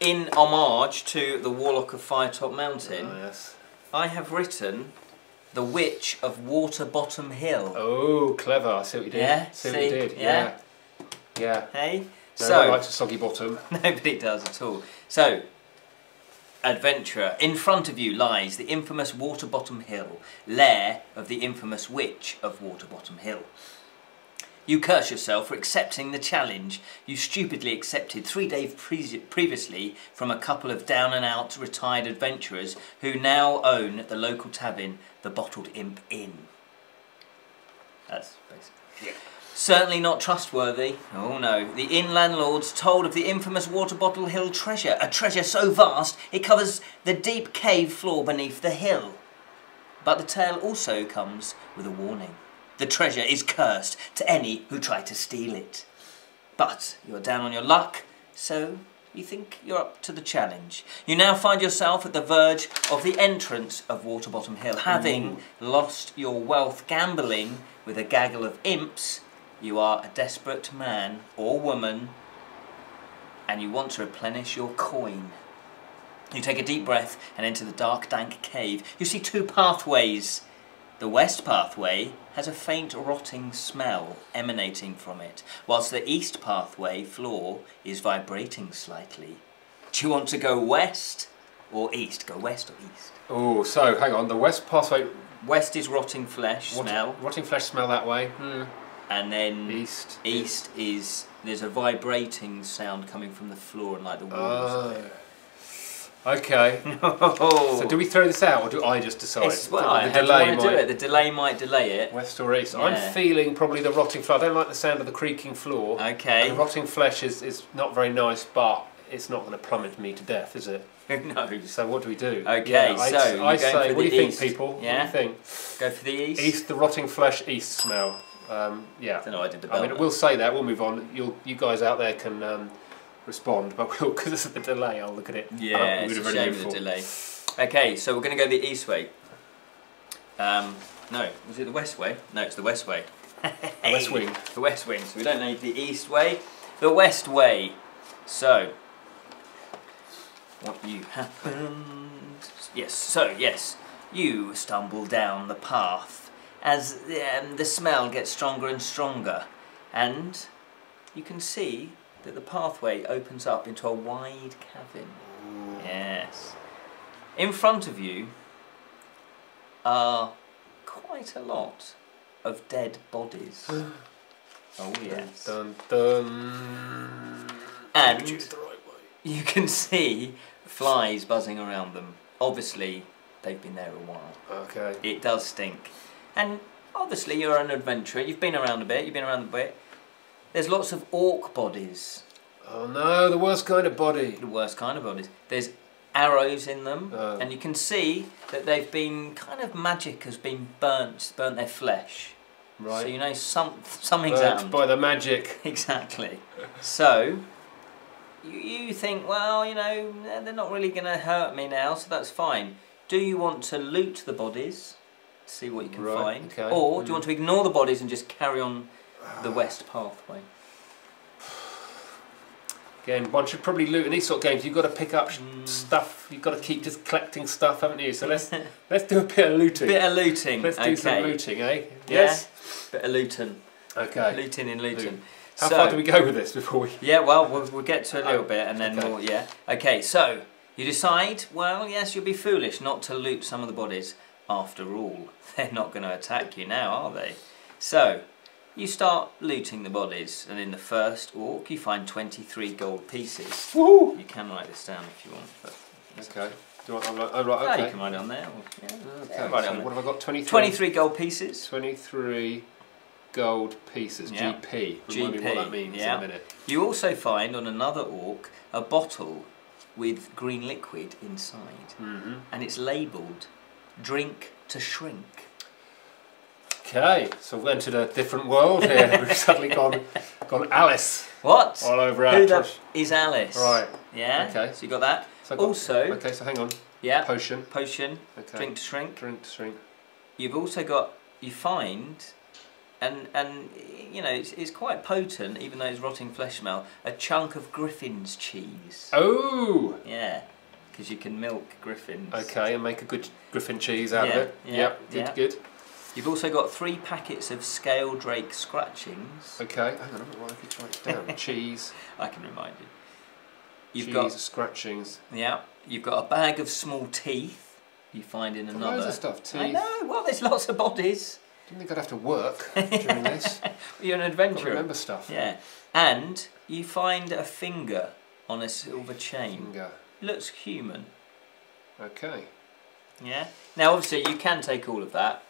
In homage to the Warlock of Firetop Mountain, I have written The Witch of Waterbottom Hill. Oh, clever. I see what you did. Yeah, see what you did. Yeah. Hey? No one likes a soggy bottom. Nobody does at all. So, adventurer, in front of you lies the infamous Waterbottom Hill, lair of the infamous Witch of Waterbottom Hill. You curse yourself for accepting the challenge you stupidly accepted 3 days previously from a couple of down-and-out retired adventurers who now own the local tavern, the Bottled Imp Inn. That's basically... Yeah. Certainly not trustworthy. Oh no. The inn landlords told of the infamous Waterbottom Hill treasure, a treasure so vast it covers the deep cave floor beneath the hill. But the tale also comes with a warning. The treasure is cursed to any who try to steal it. But you're down on your luck, so you think you're up to the challenge. You now find yourself at the verge of the entrance of Waterbottom Hill. Having lost your wealth gambling with a gaggle of imps, you are a desperate man or woman, and you want to replenish your coin. You take a deep breath and enter the dark, dank cave. You see 2 pathways. The west pathway has a faint rotting smell emanating from it, whilst the east pathway floor is vibrating slightly. Do you want to go west or east? Go west or east? Oh, so hang on, the west pathway... West is rotting flesh smell. Rotting flesh smell that way. And then east is there's a vibrating sound coming from the floor and like the walls. Okay. So do we throw this out or do I just decide? The delay might do it. The delay might delay it. West or east? Yeah. I'm feeling probably the rotting flesh. I don't like the sound of the creaking floor. Okay. And the rotting flesh is not very nice, but it's not going to plummet me to death, is it? No. So what do we do? Okay, yeah, so I say, for what do you east. think, people? Yeah. What do you think? Go for the east. East, the rotting flesh, east smell. Yeah. I don't know. I did the. I mean, we'll say that. We'll move on. You guys out there can respond, but because of the delay, I'll look at it. Yeah, it's a shame of the delay. Okay, so we're going to go the east way. No, was it the west way? No, it's the west way. The west wing. The west wing. So we don't need the east way. The west way. So, what happened? Yes. So yes, you stumble down the path as the smell gets stronger and stronger, and you can see that the pathway opens up into a wide cavern. Ooh. Yes. In front of you are quite a lot of dead bodies. Oh yes. Dun, dun. And you can see flies buzzing around them. Obviously, they've been there a while. Okay. It does stink. And obviously you're an adventurer, you've been around a bit, There's lots of orc bodies. Oh no, the worst kind of body. The worst kind of bodies. There's arrows in them, and you can see that they've been magic has been burnt their flesh. Right. So you know something's burnt happened. by the magic. Exactly. So you think, well, they're not really going to hurt me now, so that's fine. Do you want to loot the bodies, see what you can find, okay. Or do you want to ignore the bodies and just carry on the west pathway? Again, one should probably loot in these sort of games. You've got to pick up stuff. You've got to keep just collecting stuff, haven't you? So let's do a bit of looting. Bit of looting. Let's do some looting, eh? Yes. Yeah. Bit of looting. Okay. Looting and looting. How far do we go with this before we? Yeah, well, we'll get to a little bit and then more. Yeah. Okay, so you decide. Well, yes, you'll be foolish not to loot some of the bodies. After all, they're not going to attack you now, are they? So. You start looting the bodies, and in the first orc you find 23 gold pieces. Woo! You can write this down if you want. But okay. Do you want? Oh, right. Okay. Yeah, you can write it on there. Okay. Yeah, write it on there. What have I got? 23. 23 gold pieces. 23 gold pieces. Yeah. GP. Remind me what that means in a minute. You also find on another orc a bottle with green liquid inside, and it's labelled "Drink to Shrink." Okay, so we've entered a different world here. We've suddenly gone Alice. What? All over our Who the is Alice? Right. Yeah. Okay. So you got that. So also. Okay, so hang on. Yeah. Potion. Potion. Okay. Drink to shrink. Drink to shrink. You've also got. You find, and you know it's quite potent, even though it's rotting flesh smell. A chunk of griffin's cheese. Oh. Yeah. Because you can milk griffins. Okay, and make a good griffin cheese out of it. Yeah. Yep. Good. You've also got 3 packets of scale drake scratchings. Okay, hang on, I could try it down. Cheese. I can remind you. You've got scratchings. Yeah. You've got a bag of small teeth. You find in another. Loads of stuff. Teeth. I know. Well, there's lots of bodies. Didn't think I'd have to work during this. You're an adventurer. I remember stuff. Yeah. And you find a finger on a silver chain. Finger. Looks human. Okay. Yeah. Now, obviously, you can take all of that.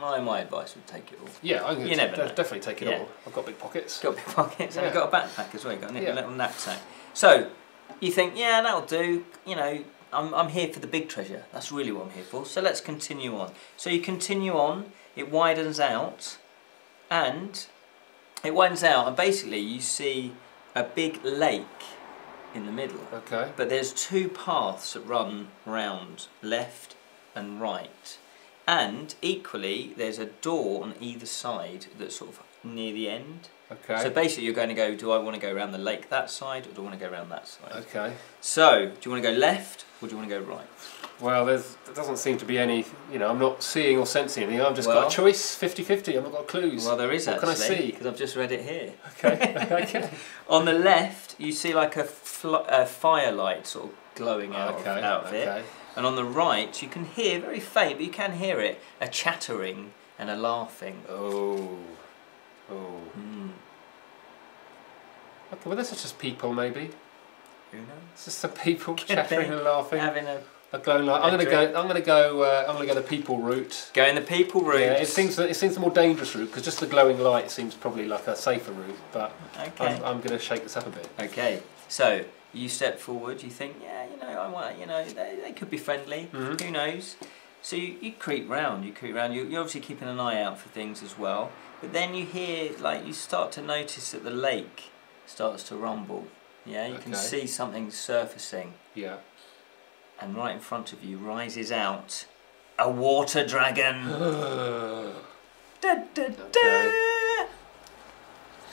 My advice would take it all. Yeah, I'm going to definitely take it Yeah. all. I've got big pockets. Got big pockets, and Yeah. you've got a backpack as well. You've got a little knapsack. So you think, yeah, that'll do. You know, I'm here for the big treasure. That's really what I'm here for. So let's continue on. So you continue on. It widens out, and basically you see a big lake in the middle. Okay. But there's 2 paths that run round, left and right. And equally, there's a door on either side that's sort of near the end. Okay. So basically, you're going to go, do I want to go around the lake that side, or do I want to go around that side? Okay. So, do you want to go left, or do you want to go right? Well, there doesn't seem to be any, I'm not seeing or sensing anything. I've just got a choice, 50-50, I've not got clues. Well, there is actually. What can I see? Because I've just read it here. Okay, okay. On the left, you see like a firelight sort of glowing out of it. And on the right, you can hear, very faint, but you can hear it, a chattering and a laughing. Oh. Okay, well, this is just people, maybe. Who knows? It's just some people chattering and laughing. Having a glowing light. I'm gonna go the people route. Go in the people route. Yeah, it seems the more dangerous route because just the glowing light seems probably like a safer route. But I'm gonna shake this up a bit. Okay, so you step forward. You think, I want. They could be friendly. Who knows? So you creep round. You're obviously keeping an eye out for things as well. But then you hear, you start to notice that the lake starts to rumble. Yeah, you can see something surfacing. Yeah. And right in front of you rises out a water dragon. Da, da, da.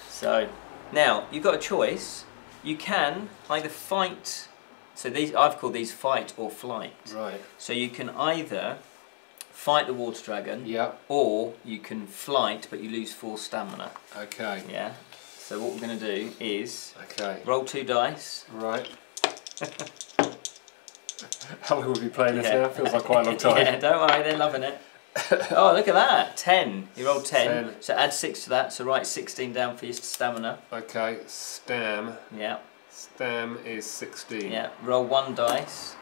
So now you've got a choice. You can either fight. So I've called these fight or flight. Right. So you can either fight the water dragon. Yeah. Or you can flight, but you lose 4 stamina. Okay. Yeah. So what we're going to do is roll 2 dice. Right. How long have we been playing this now? Feels like quite a long time. Yeah, don't worry, they're loving it. Oh, look at that. 10. You rolled 10. So add 6 to that. So write 16 down for your stamina. Okay. Stam. Yeah. Stam is 16. Yeah. Roll 1 dice.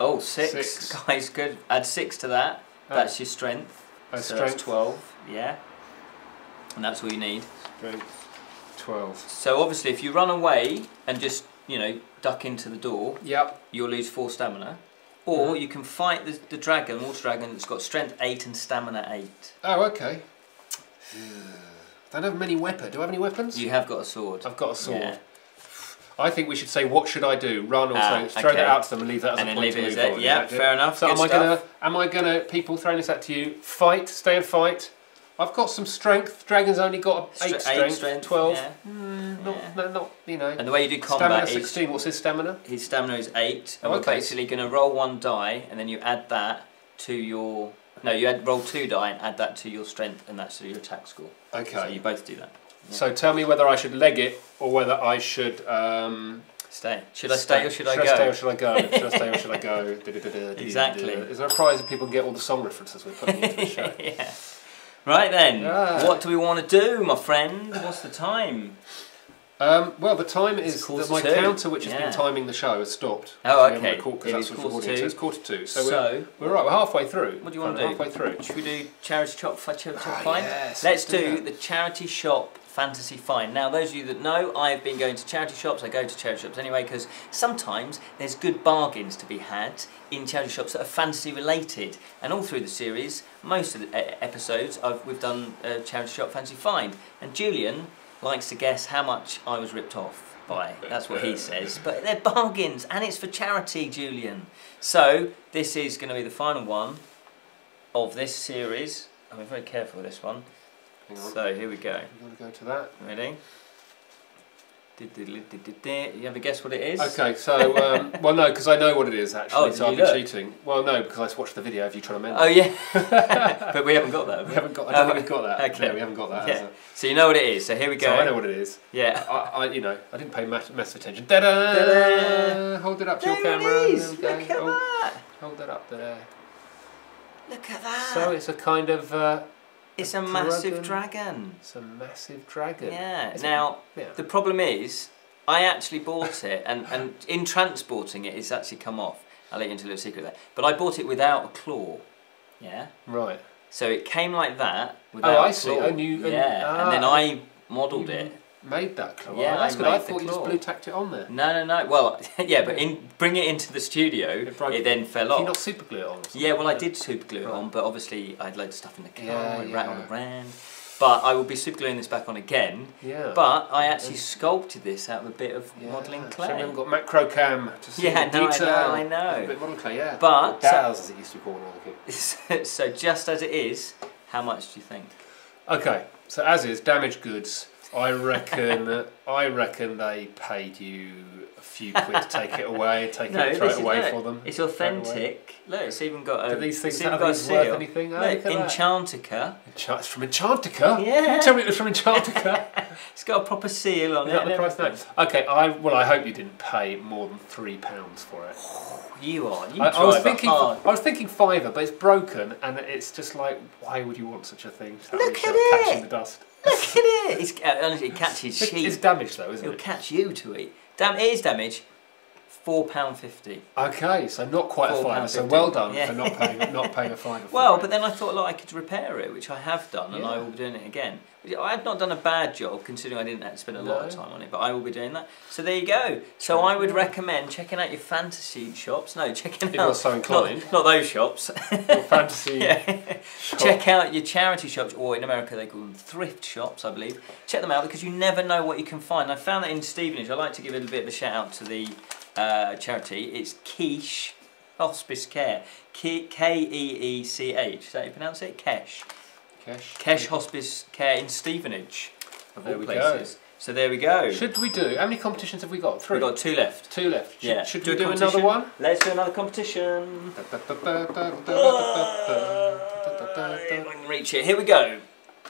Oh, 6. Guys, good. Add 6 to that. That's your strength. So strength. that's 12. Yeah. And that's all you need. Strength 12. So obviously if you run away and just, duck into the door, yep, you'll lose 4 stamina. Or you can fight the dragon, water dragon, that's got strength 8 and stamina 8. Oh, okay. Don't have many weapons. Do I have any weapons? You have got a sword. I've got a sword. Yeah. I think we should say, what should I do? Run or throw that out to them and leave that as a point to move on. Yeah, fair enough. So am I gonna, people throwing this out to you, fight, stay and fight, I've got some strength. Dragon's only got 8 strength, 12. Yeah. Not, you know. And the way you do combat is... 16, what's his stamina? His stamina is 8. And we're basically going to roll 1 die, and then you add that to your... No, you roll 2 die and add that to your strength, and that's your attack score. Okay. So you both do that. Yeah. So tell me whether I should leg it, or whether I should... Stay. Should I stay or should I go? Should I stay or should I go? Should I stay or should I go? Exactly. Is there a prize if people get all the song references we're putting into the show? Yeah. Right then, what do we want to do, my friend? What's the time? Well, the time is that my counter, which has been timing the show, has stopped. Oh, okay. It's 2:45. So it's 2:45. So we're right. We're halfway through. What do you want to do? Halfway through. Should we do charity shop find? Yes, let's do the charity shop fantasy find. Now, those of you that know, I've been going to charity shops. I go to charity shops anyway because sometimes there's good bargains to be had in charity shops that are fantasy related. And all through the series, most of the episodes, we've done charity shop fantasy find. And Julian likes to guess how much I was ripped off by. That's what he says. But they're bargains, and it's for charity, Julian. So this is going to be the final one of this series. I'm very careful with this one. So here we go. You want to go to that? Ready? You have a guess what it is? Okay, so well, no, because I know what it is actually. Oh, so I've been cheating. Well, no, because I watched the video of you trying to mend it. Oh yeah, but we haven't got that. We haven't got. I don't think we've got that. Okay, no, we haven't got that. Yeah. So you know what it is. So here we go. So I know what it is. Yeah. You know, I didn't pay massive attention. Da-da! Da-da! Hold it up to your camera. It is. Look at that. Hold it up there. Look at that. So it's a kind of. It's a massive dragon. It's a massive dragon. Yeah. Now the problem is, I actually bought it, and in transporting it, it's actually come off. I'll let you into a little secret there. But I bought it without a claw. Yeah. Right. So it came like that without a claw. I see. And then I modelled it. Made that claw. Yeah, that's good. I thought you just blue tacked it on there. No. Well, yeah, but bring it into the studio, it then fell off. Did you not super glue it on? Yeah, well, I did super glue it on, but obviously I had loads of stuff in the car, it rattled around. But I will be super gluing this back on again. Yeah. But I actually sculpted this out of a bit of modelling clay. So we haven't got macro cam to see the detail. I know. A bit of modelling clay, yeah. But Daz, as it used to be called when I was a kid. So just as it is, how much do you think? Okay, so as is damaged goods. I reckon they paid you a few quid to take it away, throw it away for them. It's authentic. Look, it's even got a. Do these things have worth anything? Look, Enchantica. It's from Enchantica? Yeah. Tell me it was from Enchantica. It's got a proper seal on it. Is that the price now? Okay, I hope you didn't pay more than £3 for it. You are. I was thinking £5, but it's broken, and it's just like, why would you want such a thing? Look at it. Catching the dust. Look at it! Honestly, it catches sheep. It's damaged though, isn't it? It'll catch you to eat. It is damaged. £4.50. Okay, so not quite a £5. So well done for not paying a £5. Well, but then I thought, I could repair it, which I have done, and I will be doing it again. I have not done a bad job, considering I didn't have to spend a lot of time on it, but I will be doing that. So there you go. So I would recommend checking out your fantasy shops. No, checking out... If you're so inclined. Not those shops. Your fantasy shop. Check out your charity shops, or in America they call them thrift shops, I believe. Check them out, because you never know what you can find. I found that in Stevenage. I'd like to give a bit of a shout out to the charity. It's Quiche Hospice Care. Keech. Is that how you pronounce it? Kesh Hospice Care in Stevenage, of all places. So there we go. Should we do? How many competitions have we got? 3. We've got 2 left. 2 left. Yeah. Should we do another one? Let's do another competition. I can reach it. Here we go.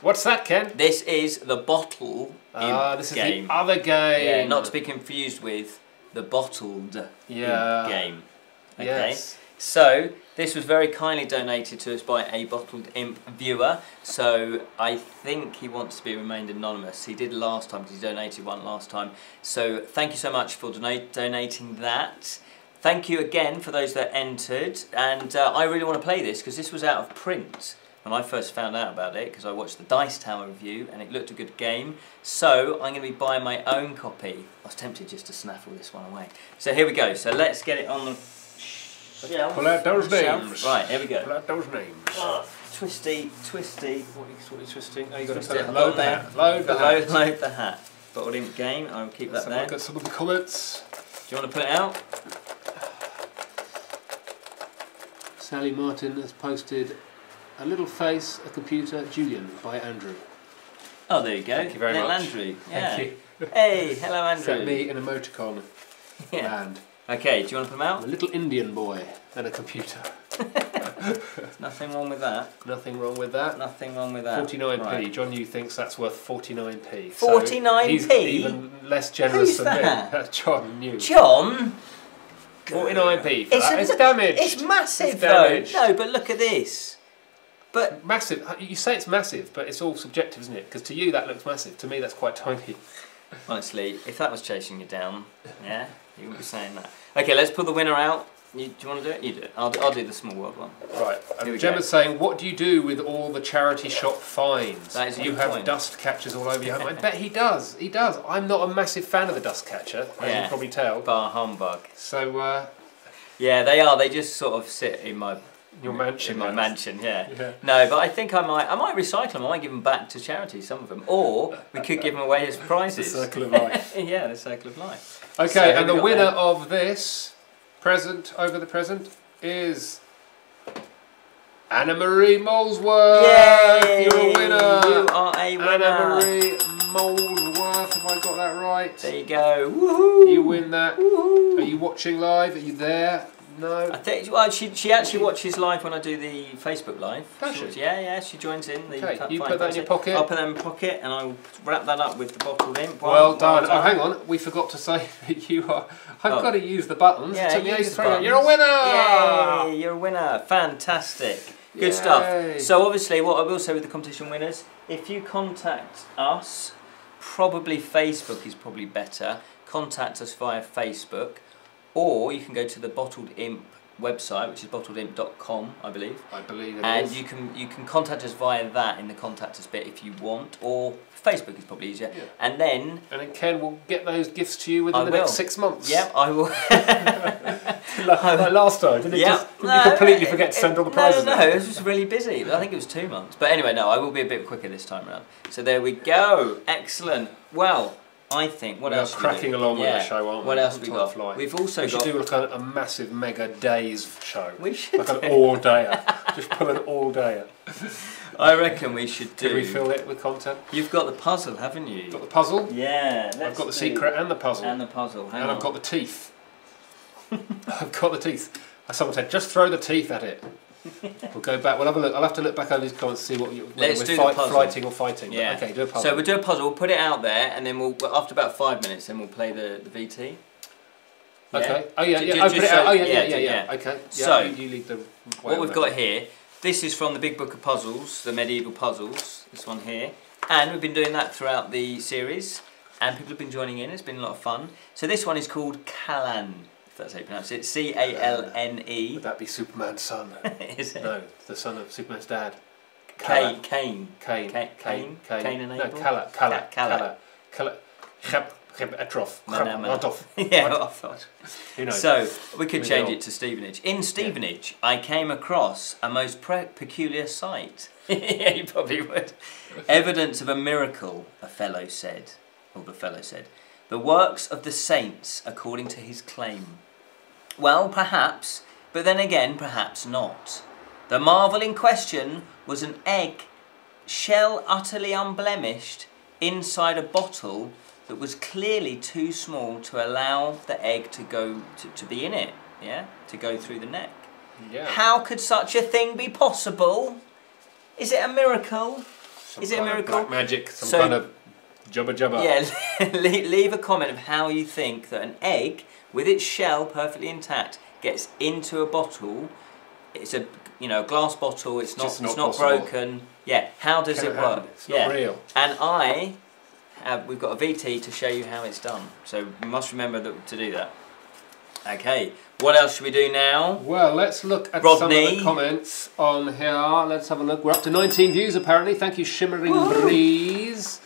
What's that, Ken? This is the Bottled Imp this game. is the other game. Yeah, not to be confused with the Bottled Imp game. Okay. Yes. So, this was very kindly donated to us by a Bottled Imp viewer, so I think he wants to be remained anonymous. He did last time, because he donated one last time. So, thank you so much for donating that. Thank you again for those that entered, and I really want to play this, because this was out of print when I first found out about it, because I watched the Dice Tower review, and it looked a good game. So, I'm going to be buying my own copy. I was tempted just to snaffle this one away. So, here we go. So, let's get it on the... Yeah, pull out those names. Right, here we go. Pull out those names. Twisty. What are you twisting? Oh, you got to load the hat. Load the hat. Bottled Imp game. I'll keep that there. Look at some of the comments. Do you want to put it out? Sally Martin has posted A Little Face, a Computer, Julian by Andrew. Oh, there you go. Thank you very much. Andrew. Yeah. Thank you. Hey, hello, Andrew. Set me in emoticon land. Okay, do you want to put them out? A little Indian boy and a computer. Nothing wrong with that. Nothing wrong with that. Nothing wrong with that. 49p. Right. John Yu thinks that's worth 49p. 49p? So he's even less generous than me. That's John Yu. John? 49p for that. It's damaged. It's massive, it's damaged. though. No, but look at this. But massive. You say it's massive, but it's all subjective, isn't it? Because to you that looks massive. To me that's quite tiny. Honestly, if that was chasing you down, yeah, you wouldn't be saying that. Okay, let's pull the winner out. Do you want to do it? You do it. I'll do the Small World one. Right. Gemma's saying, what do you do with all the charity shop finds? That is a you good have point. dust catchers all over you. I bet he does. He does. I'm not a massive fan of the dust catcher, as you can probably tell. Bar humbug. So, yeah, they are. They just sort of sit in my... Your mansion. In my mansion, yeah. No, but I think I might recycle them. I might give them back to charity, some of them. Or we could give them away as prizes. The circle of life. Yeah, the circle of life. Okay, so and the winner of this present over the present is Anna Marie Molesworth. Yay! You're a winner. You are a winner. Anna Marie Molesworth, have I got that right? There you go. Woohoo! You win that. Woohoo! Are you watching live? Are you there? No. I think she actually watches live when I do the Facebook live. Does she? Yeah, she joins in. Okay, you put that in your pocket. I'll put that in my pocket and I'll wrap that up with the Bottled Imp. Well done. Oh, hang on, we forgot to say that you are. I've got to use the buttons. Yeah, it took me ages to throw. You're a winner! Yay! You're a winner. Fantastic. Good stuff. So obviously, what I will say with the competition winners, if you contact us, probably Facebook is probably better. Contact us via Facebook. Or you can go to the Bottled Imp website, which is bottledimp.com, I believe. I believe it is. And you can contact us via that in the contact us bit if you want, or Facebook is probably easier. Yeah. And then Ken will get those gifts to you within the next 6 months. Yep, I will. like last time, didn't you completely forget to send all the prizes? No, it was just really busy. I think it was 2 months. But anyway, no, I will be a bit quicker this time around. So there we go. Excellent. Well, I think what else? We are cracking along with the show, aren't we? What else have we got? Fly. We've also got. We should do like a massive mega days show. We should like an all dayer. Just pull an all dayer. I reckon we should do. Did we fill it with content? You've got the puzzle, haven't you? Got the puzzle? Yeah. I've got the secret and the puzzle. And the puzzle. And I've got the teeth. I've got the teeth. Someone said, just throw the teeth at it. We'll go back. We'll have a look. I'll have to look back over these comments to see what Let's do the puzzle. Flighting or fighting. Yeah. Okay, do a puzzle. So we'll do a puzzle. We'll put it out there, and then after about 5 minutes, then we'll play the VT. Yeah? Okay. Oh yeah, yeah. Put it out. Oh yeah. Okay. Yeah, so you lead the way what we've got here. This is from the Big Book of Puzzles, the medieval puzzles. This one here, and we've been doing that throughout the series, and people have been joining in. It's been a lot of fun. So this one is called Calan. That's how you pronounce it. C-A-L-N-E. Would that be Superman's son? Is it? No, the son of Superman's dad. Cain. Cain and No, Abel. Kala. Yeah, I thought. Who knows? So we could change it to Stevenage. In Stevenage, I came across a most peculiar sight. Yeah, you probably would. Evidence of a miracle, the fellow said. The works of the saints, according to his claim. Well, perhaps, but then again, perhaps not. The marvel in question was an egg, shell utterly unblemished, inside a bottle that was clearly too small to allow the egg to go to be in it, to go through the neck. Yeah. How could such a thing be possible? Is it a miracle? Is it a miracle? Black magic, some kind of jubba jubba. Yeah, leave a comment of how you think that an egg with its shell perfectly intact gets into a bottle. It's a glass bottle. It's not broken. Yeah, how does it work? It's not real. And we've got a VT to show you how it's done. So we must remember to do that. Okay, what else should we do now? Well, let's look at some of the comments on here. Let's have a look. We're up to 19 views apparently. Thank you, Shimmering Breeze.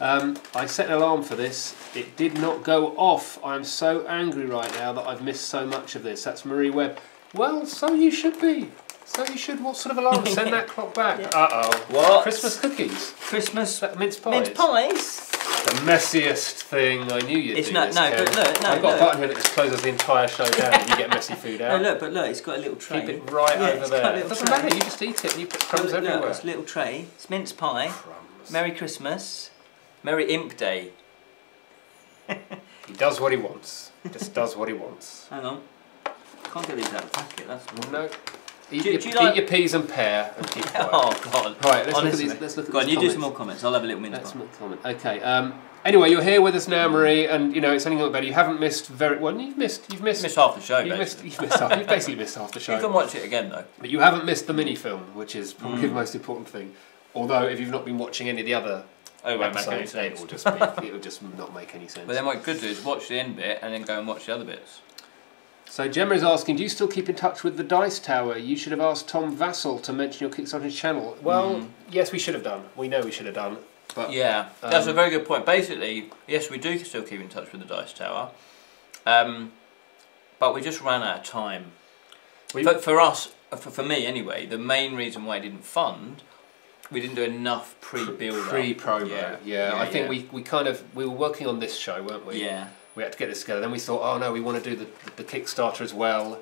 I set an alarm for this. It did not go off. I'm so angry right now that I've missed so much of this. That's Marie Webb. Well, so you should be. So you should, what sort of alarm? Send that clock back. Yeah. Uh-oh. What? Christmas cookies. Christmas mince pies. Mince pies? The messiest thing I knew you'd do. No, this, but Ken. look, no, I've got a button here that just closes the entire show down and you get messy food out. No, look, it's got a little tray. Keep it right over there. It doesn't matter, you just eat it and you put crumbs everywhere. Look, it's a little tray. It's mince pie. Crumbs. Merry Christmas. Merry Imp Day. He does what he wants. Just does what he wants. Hang on. Can't get these out of the packet, that's No. Eat, do your, you like... eat your peas and pear and keep quiet. Oh, God. Right, let's Honestly. look at these. Let's look at Go on, these you comments. do some more comments. I'll have a little mince Let's pie. make a comment. Okay. Anyway, you're here with us now, Marie, and you know it's only got better. You haven't missed very well. You've missed half the show. You've basically missed half the show. You can watch it again though. But you haven't missed the mini film, which is probably the most important thing. Although, if you've not been watching any of the other episodes, it will just not make any sense. But then what you could do is watch the end bit and then go and watch the other bits. So Gemma is asking, do you still keep in touch with the Dice Tower? You should have asked Tom Vassell to mention your Kickstarter channel. Well, yes, we should have done. We know we should have done. But yeah, that's a very good point. Basically, yes, we do still keep in touch with the Dice Tower, but we just ran out of time. For us, for me anyway, the main reason why I didn't fund, we didn't do enough pre-build, pre-promo. Yeah. I think we were working on this show, weren't we? Yeah. We had to get this together. Then we thought, oh no, we want to do the Kickstarter as well,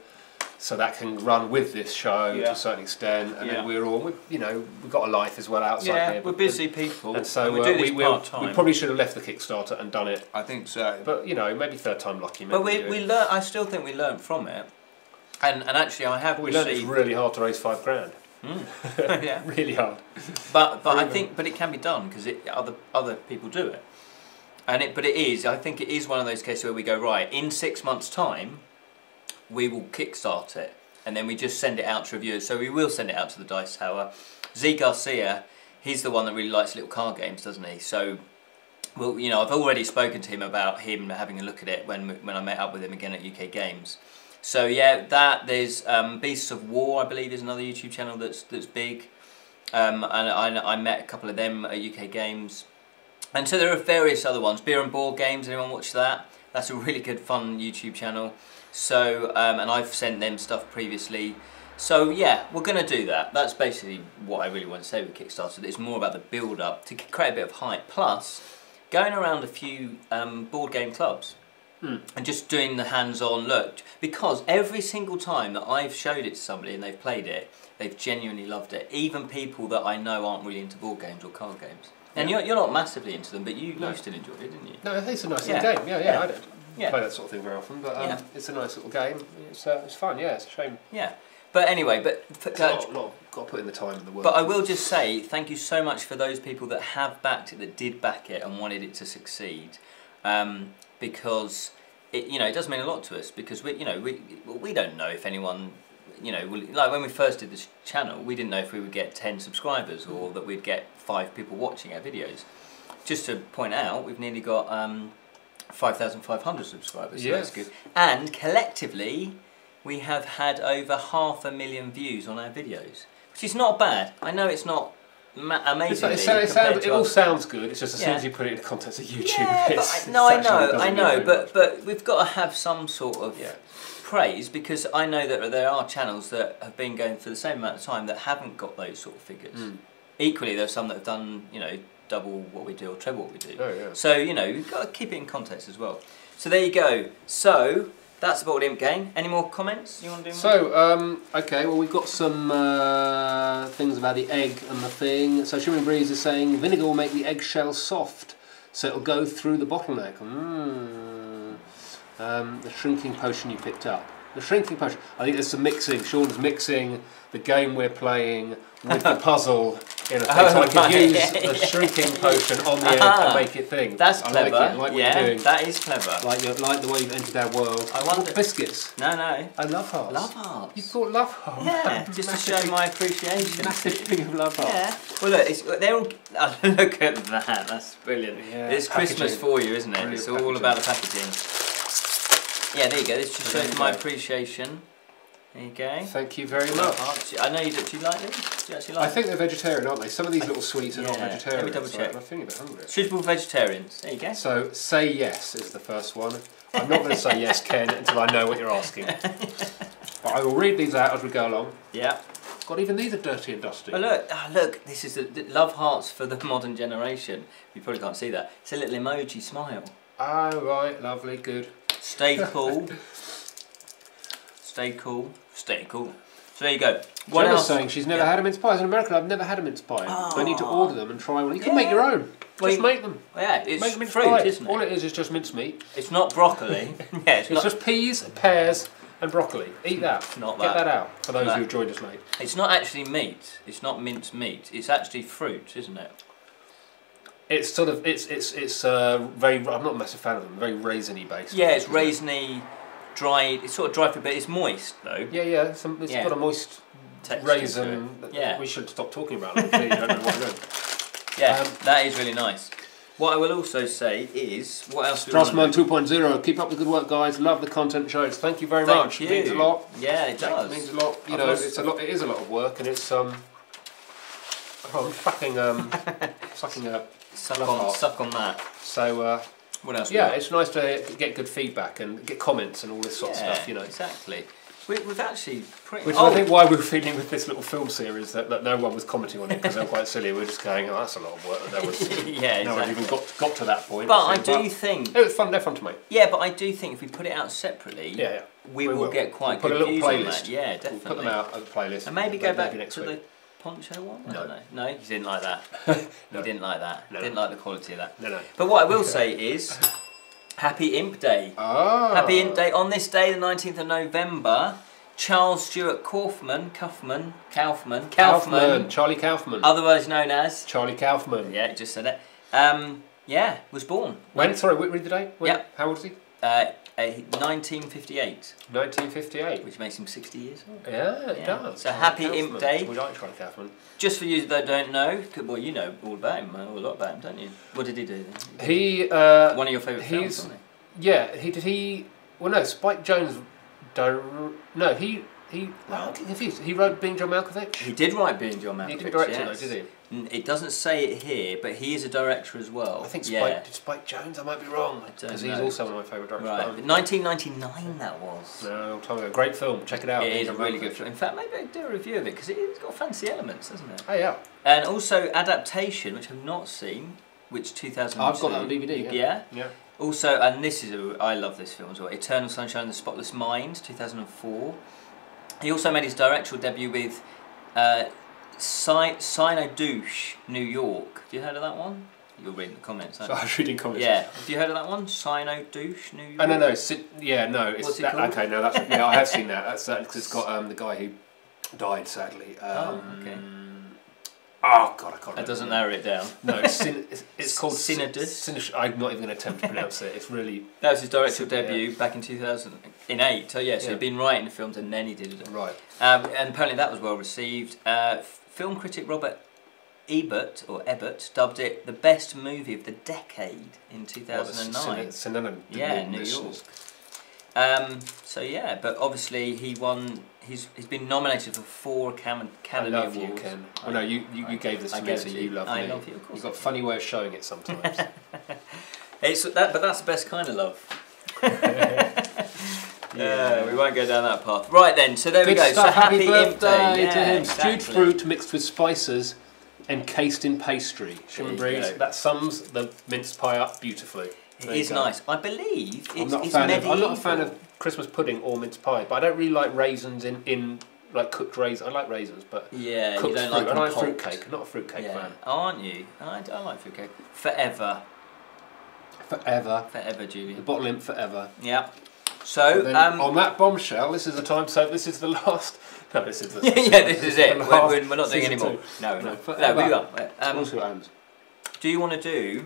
so that can run with this show to a certain extent. And then we've got a life as well outside here. We're busy people, and so we do this part-time. We probably should have left the Kickstarter and done it. I think so. But maybe third time lucky. But we learned. I still think we learned from it, and actually I have. We learned it's really hard to raise £5,000. Yeah, really hard. But I think it can be done because other people do it. I think it is one of those cases where we go, right, in 6 months' time, we will kickstart it, and then we just send it out to reviewers. So we will send it out to the Dice Tower. Z Garcia, he's the one that really likes little card games, doesn't he? So, well, I've already spoken to him about him having a look at it when I met up with him again at UK Games. So yeah, there's Beasts of War, I believe, is another YouTube channel that's big, and I met a couple of them at UK Games. And so there are various other ones. Beer and Board Games, anyone watch that? That's a really good, fun YouTube channel. So, and I've sent them stuff previously. So yeah, we're going to do that. That's basically what I really want to say with Kickstarter. It's more about the build-up to create a bit of hype. Plus, going around a few board game clubs and just doing the hands-on look. Because every single time that I've showed it to somebody and they've played it, they've genuinely loved it. Even people that I know aren't really into board games or card games. And you're not massively into them, but you still enjoyed it, didn't you? No, it's a nice little game. Yeah, I don't play that sort of thing very often, but it's a nice little game. It's fun. Yeah, it's a shame. Yeah, but anyway, got to put in the time and the work. But I will just say thank you so much for those people that have backed it, that did back it, and wanted it to succeed, because it does mean a lot to us. Because we don't know if anyone. Like when we first did this channel, we didn't know if we would get 10 subscribers or that we'd get 5 people watching our videos. Just to point out, we've nearly got 5,500 subscribers, so that's good. And collectively, we have had over 500,000 views on our videos, which is not bad. I know it's not amazing. It all sounds good. It's just as soon as you put it in the context of YouTube, I know, but we've got to have some sort of praise, because I know that there are channels that have been going for the same amount of time that haven't got those sort of figures. Equally, there are some that have done double what we do or treble what we do. Oh, yeah. So we've got to keep it in context as well. So there you go. So that's the Bottled Imp game. Any more comments you want to do? So okay, well we've got some things about the egg and the thing. So Shimmy Breeze is saying vinegar will make the eggshell soft, so it'll go through the bottleneck. The shrinking potion you picked up. The shrinking potion. I think there's some mixing. Sean's mixing the game we're playing with the puzzle in a thing. So I can use the shrinking potion on the egg and make it thing. That's clever. I like what you're doing. That is clever. Like the way you've entered our world. I wonder. Biscuits. No. I love hearts. Love hearts. You've got love hearts. Yeah, just to show my appreciation. Massive thing of love hearts. Yeah. Well, look, they're all. Look at that. That's brilliant. Yeah, it's Christmas for you, isn't it? Brilliant it's all about the packaging. Yeah, there you go. This just shows my appreciation. There you go. Thank you very much. I know you do. You like them? Do you actually like I think they're vegetarian, aren't they? Some of these little sweets are not vegetarian. Let me double check. I'm feeling a bit hungry. Suitable for vegetarians. There you go. So, say yes is the first one. I'm not going to say yes, Ken, until I know what you're asking. But I will read these out as we go along. Yeah. God, even these are dirty and dusty. But look, this is the love hearts for the modern generation. You probably can't see that. It's a little emoji smile. Oh, right, lovely, good. Stay cool. Stay cool. Stay cool. So there you go. What else? Saying she's never had a mince pie. As an American, I've never had a mince pie. I need to order them and try one. You can make your own. Just make them. Yeah, it's make mince fruit, pie. isn't it? All it is just mince meat. It's not broccoli. Yeah, it's just peas, pears, and broccoli. Eat that. Not Get that out for those who have joined us late. It's not actually meat. It's not minced meat. It's actually fruit, isn't it? It's sort of it's very. I'm not a massive fan of them. Very raisiny based. Yeah, it's raisiny, dry. It's sort of dry fruit, but it's moist though. Yeah, yeah. It's got a moist texture raisin. Yeah. We should stop talking about it. You don't know what I know. Yeah, that is really nice. What I will also say is, what else? Strassman 2.0. Keep up the good work, guys. Love the content shows. Thank you very much. You. It means a lot. Yeah, it does. It means a lot. You know, it's a lot. It is a lot of work, and it's I'm fucking sucking a suck on that. So what else? Yeah, it's nice to get good feedback and get comments and all this sort of stuff. You know, exactly. We've actually pretty. Which is I think why we're feeling with this little film series that no one was commenting on it because they're quite silly. We're just going, oh, that's a lot of work. And no one even got to that point. But I do think it was fun. They're fun to make. Yeah, but I do think if we put it out separately, we will get quite good views on that. Yeah, definitely. We'll put them out as a playlist. And maybe go back to the poncho one. No, you didn't like that. You didn't like that. Didn't like the quality of that. No. But what I will say is, Happy Imp Day. Oh. Happy Imp Day on this day, the 19th of November. Charles Stewart Kaufman, Charlie Kaufman, otherwise known as Charlie Kaufman. Yeah, just said it. Was born. When? Sorry, read the date. Yeah. How old is he? 1958. 1958. Which makes him 60 years old. Yeah, it does. So Happy Imp Day. We like Charlie Kaufman. Just for you that don't know, well, you know all about him, a lot about him, don't you? What did he do? He one of your favourite films, wasn't he? Yeah, well, no, Spike Jonze. He I'm confused. He wrote Being John Malkovich? He did write Being John Malkovich. He didn't direct it, though, did he? It doesn't say it here, but he is a director as well. I think Spike Jonze, I might be wrong. Because he's also one of my favourite directors. Right. 1999 that was. No, a long time ago. Great film, check it out. It is a really good film. In fact, maybe I'll do a review of it, because it's got fancy elements, hasn't it? Oh, yeah. And also Adaptation, which I've not seen, which 2002. I've got that on DVD, yeah. Also, and this is I love this film as well, Eternal Sunshine of the Spotless Mind, 2004. He also made his directorial debut with Sinodouche, New York. Have you heard of that one? You're reading the comments, aren't you? I was reading comments. Yeah. Have you heard of that one? Sinodouche, New York? Oh, no. No. What's it called? Okay, no, that's... Yeah, I have seen that. That's because it's got the guy who died, sadly. Okay. Oh, God, I can't remember. That doesn't narrow it down. No, it's called Sinodouche. I'm not even going to attempt to pronounce it. It's really... That was his directorial debut back in 2008. So, so he'd been writing films and then he did it. Right. And apparently that was well received. Film critic Robert Ebert dubbed it the best movie of the decade in 2009. Synonym. Yeah, New York. But obviously he won... He's been nominated for 4 Academy Awards. I love you, Ken. Well, no, you gave this to me, so you love me. I love you, of course. You've got a funny way of showing it sometimes. But that's the best kind of love. We won't go down that path. Right then, so there we go. Stuff. So happy birthday to him. Stewed fruit mixed with spices, encased in pastry. Shimmer Breeze. That sums the mince pie up beautifully. It is nice. I believe I'm not a fan of Christmas pudding or mince pie, but I don't really like raisins in like cooked raisins. I like raisins, but cooked you don't fruit. like I like fruitcake. I'm not a fruitcake fan. Aren't you? I like fruitcake. Forever, Julian. The Bottled Imp forever. Yeah. So on that bombshell, this is the time. So this is the last. No, this is the. This is it. We're not doing any more. No, we are. We'll see what happens. Do you want to do?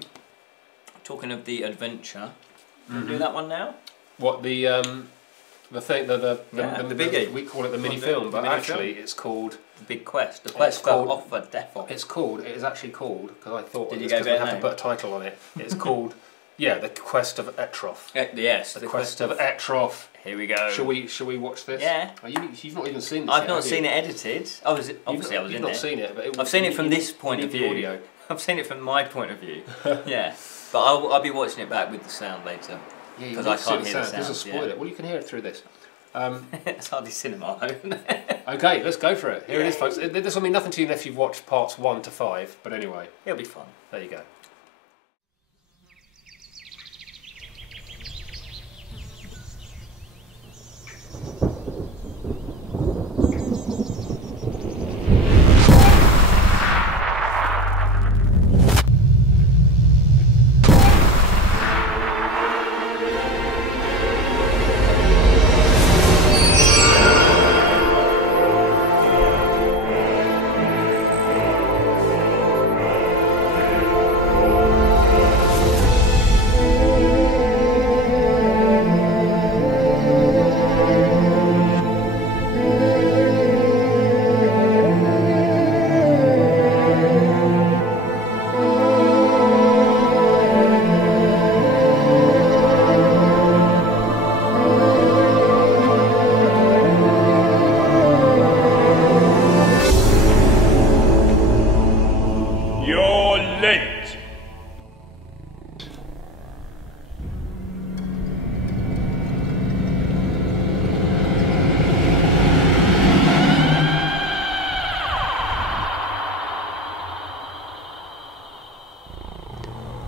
Talking of the adventure, do that one now. What the thing the biggie? We call it the mini film, but actually it's called The Big Quest. The Quest for Offer Defo. It is actually called because I thought we have to put a title on it. It's called The Quest of Etroff. Yes, The Quest of Etroff. Here we go. Shall we watch this? Yeah. You've not even seen this. I've not seen it edited. Obviously I was in there. You've not seen it, but I've seen it from this point of view. I've seen it from my point of view. Yeah. But I'll be watching it back with the sound later. because I can't hear the sound. This will spoil it. Well, you can hear it through this. It's hardly cinema, though. Okay, let's go for it. Here it is, folks. This will mean nothing to you if you've watched parts 1 to 5, but anyway. It'll be fun. There you go.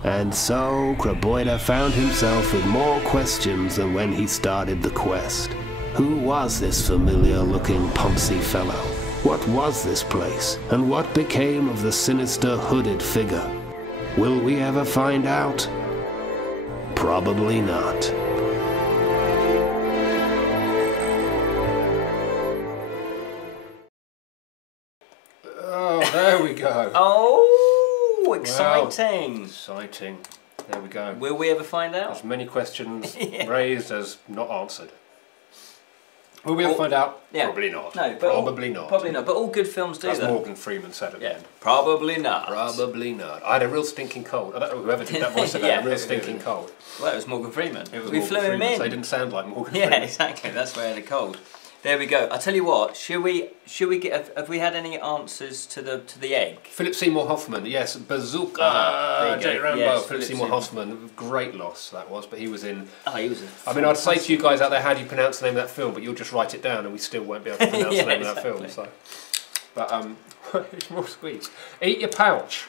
And so, Boyter found himself with more questions than when he started the quest. Who was this familiar-looking Poncy fellow? What was this place? And what became of the sinister hooded figure? Will we ever find out? Probably not. Oh, there we go. Oh, exciting. Well, exciting. There we go. Will we ever find out? As many questions raised as not answered. Will we ever find out? Yeah. Probably not. No, probably not. Probably not. But all good films do that. As Morgan Freeman said at the end. Probably not. Probably not. I had a real stinking cold. I don't know whoever did that voice said that. A real stinking cold. Well, it was Morgan Freeman. We Morgan flew him Freeman, in. So he didn't sound like Morgan Freeman. Yeah, exactly. That's why I had a cold. There we go. I tell you what. Should we get? Have we had any answers to the egg? Philip Seymour Hoffman. Yes, Bazooka. Jake Rambo. Yes, Philip Seymour Hoffman. Great loss that was, but he was in. Oh, he was. I mean, I'd say to you guys out there, how do you pronounce the name of that film? But you'll just write it down, and we still won't be able to pronounce the name of that film. So, but it's more sweet. Eat your pouch.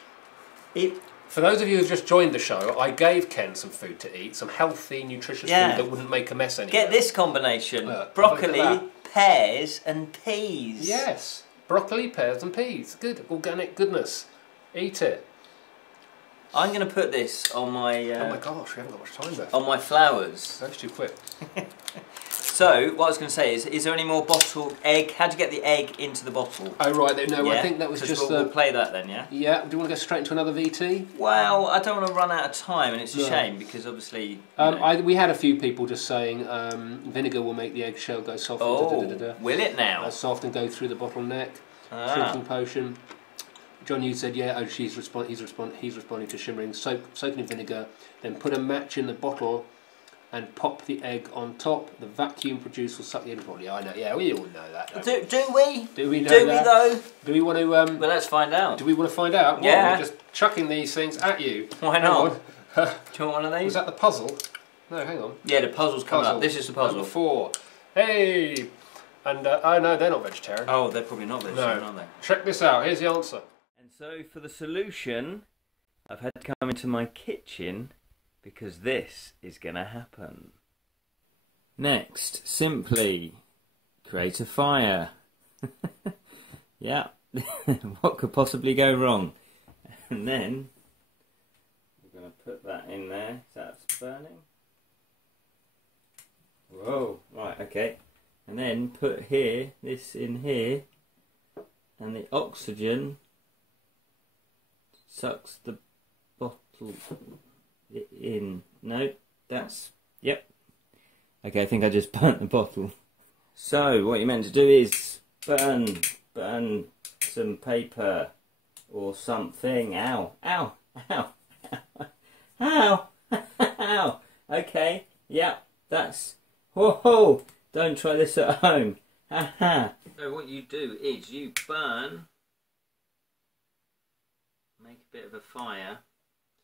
For those of you who've just joined the show, I gave Ken some food to eat, some healthy, nutritious food that wouldn't make a mess anywhere. Get this combination: broccoli, pears, and peas. Yes, broccoli, pears, and peas. Good, organic goodness. Eat it. I'm going to put this on my. Oh my gosh, we haven't got much time left. On my flowers. That's too quick. So, what I was going to say is there any more bottled egg? How'd you get the egg into the bottle? Oh, right. No, I think that was just... We'll play that then, yeah? Yeah. Do you want to go straight into another VT? Well, I don't want to run out of time, and it's a shame, because obviously... we had a few people just saying vinegar will make the eggshell go soft. Will it now? Soft and go through the bottleneck. Shrinking potion. John Hughes said, yeah, he's responding to shimmering. Soak in vinegar, then put a match in the bottle and pop the egg on top. The vacuum produce will suck the egg bottle. Yeah, I know. Yeah, we all know that. Do we? Do we know that? Do we though? Do we want to? Well, let's find out. Do we want to find out? Yeah. We're just chucking these things at you. Why not? Do you want one of these? Was that the puzzle? No, hang on. Yeah, the puzzle's coming up. This is the puzzle. Number 4. Hey! And, oh no, they're not vegetarian. Oh, they're probably not vegetarian, are they? Check this out. Here's the answer. And so, for the solution, I've had to come into my kitchen because this is going to happen. Next, simply create a fire. Yeah, what could possibly go wrong? And then we're going to put that in there. That's burning. Whoa, right, okay. And then put this in here, and the oxygen sucks the bottle in. No, that's, yep. Okay, I think I just burnt the bottle. So, what you're meant to do is burn some paper or something. Ow, ow, ow, ow, ow. Okay, yeah, that's, whoa, don't try this at home. So what you do is you burn, make a bit of a fire.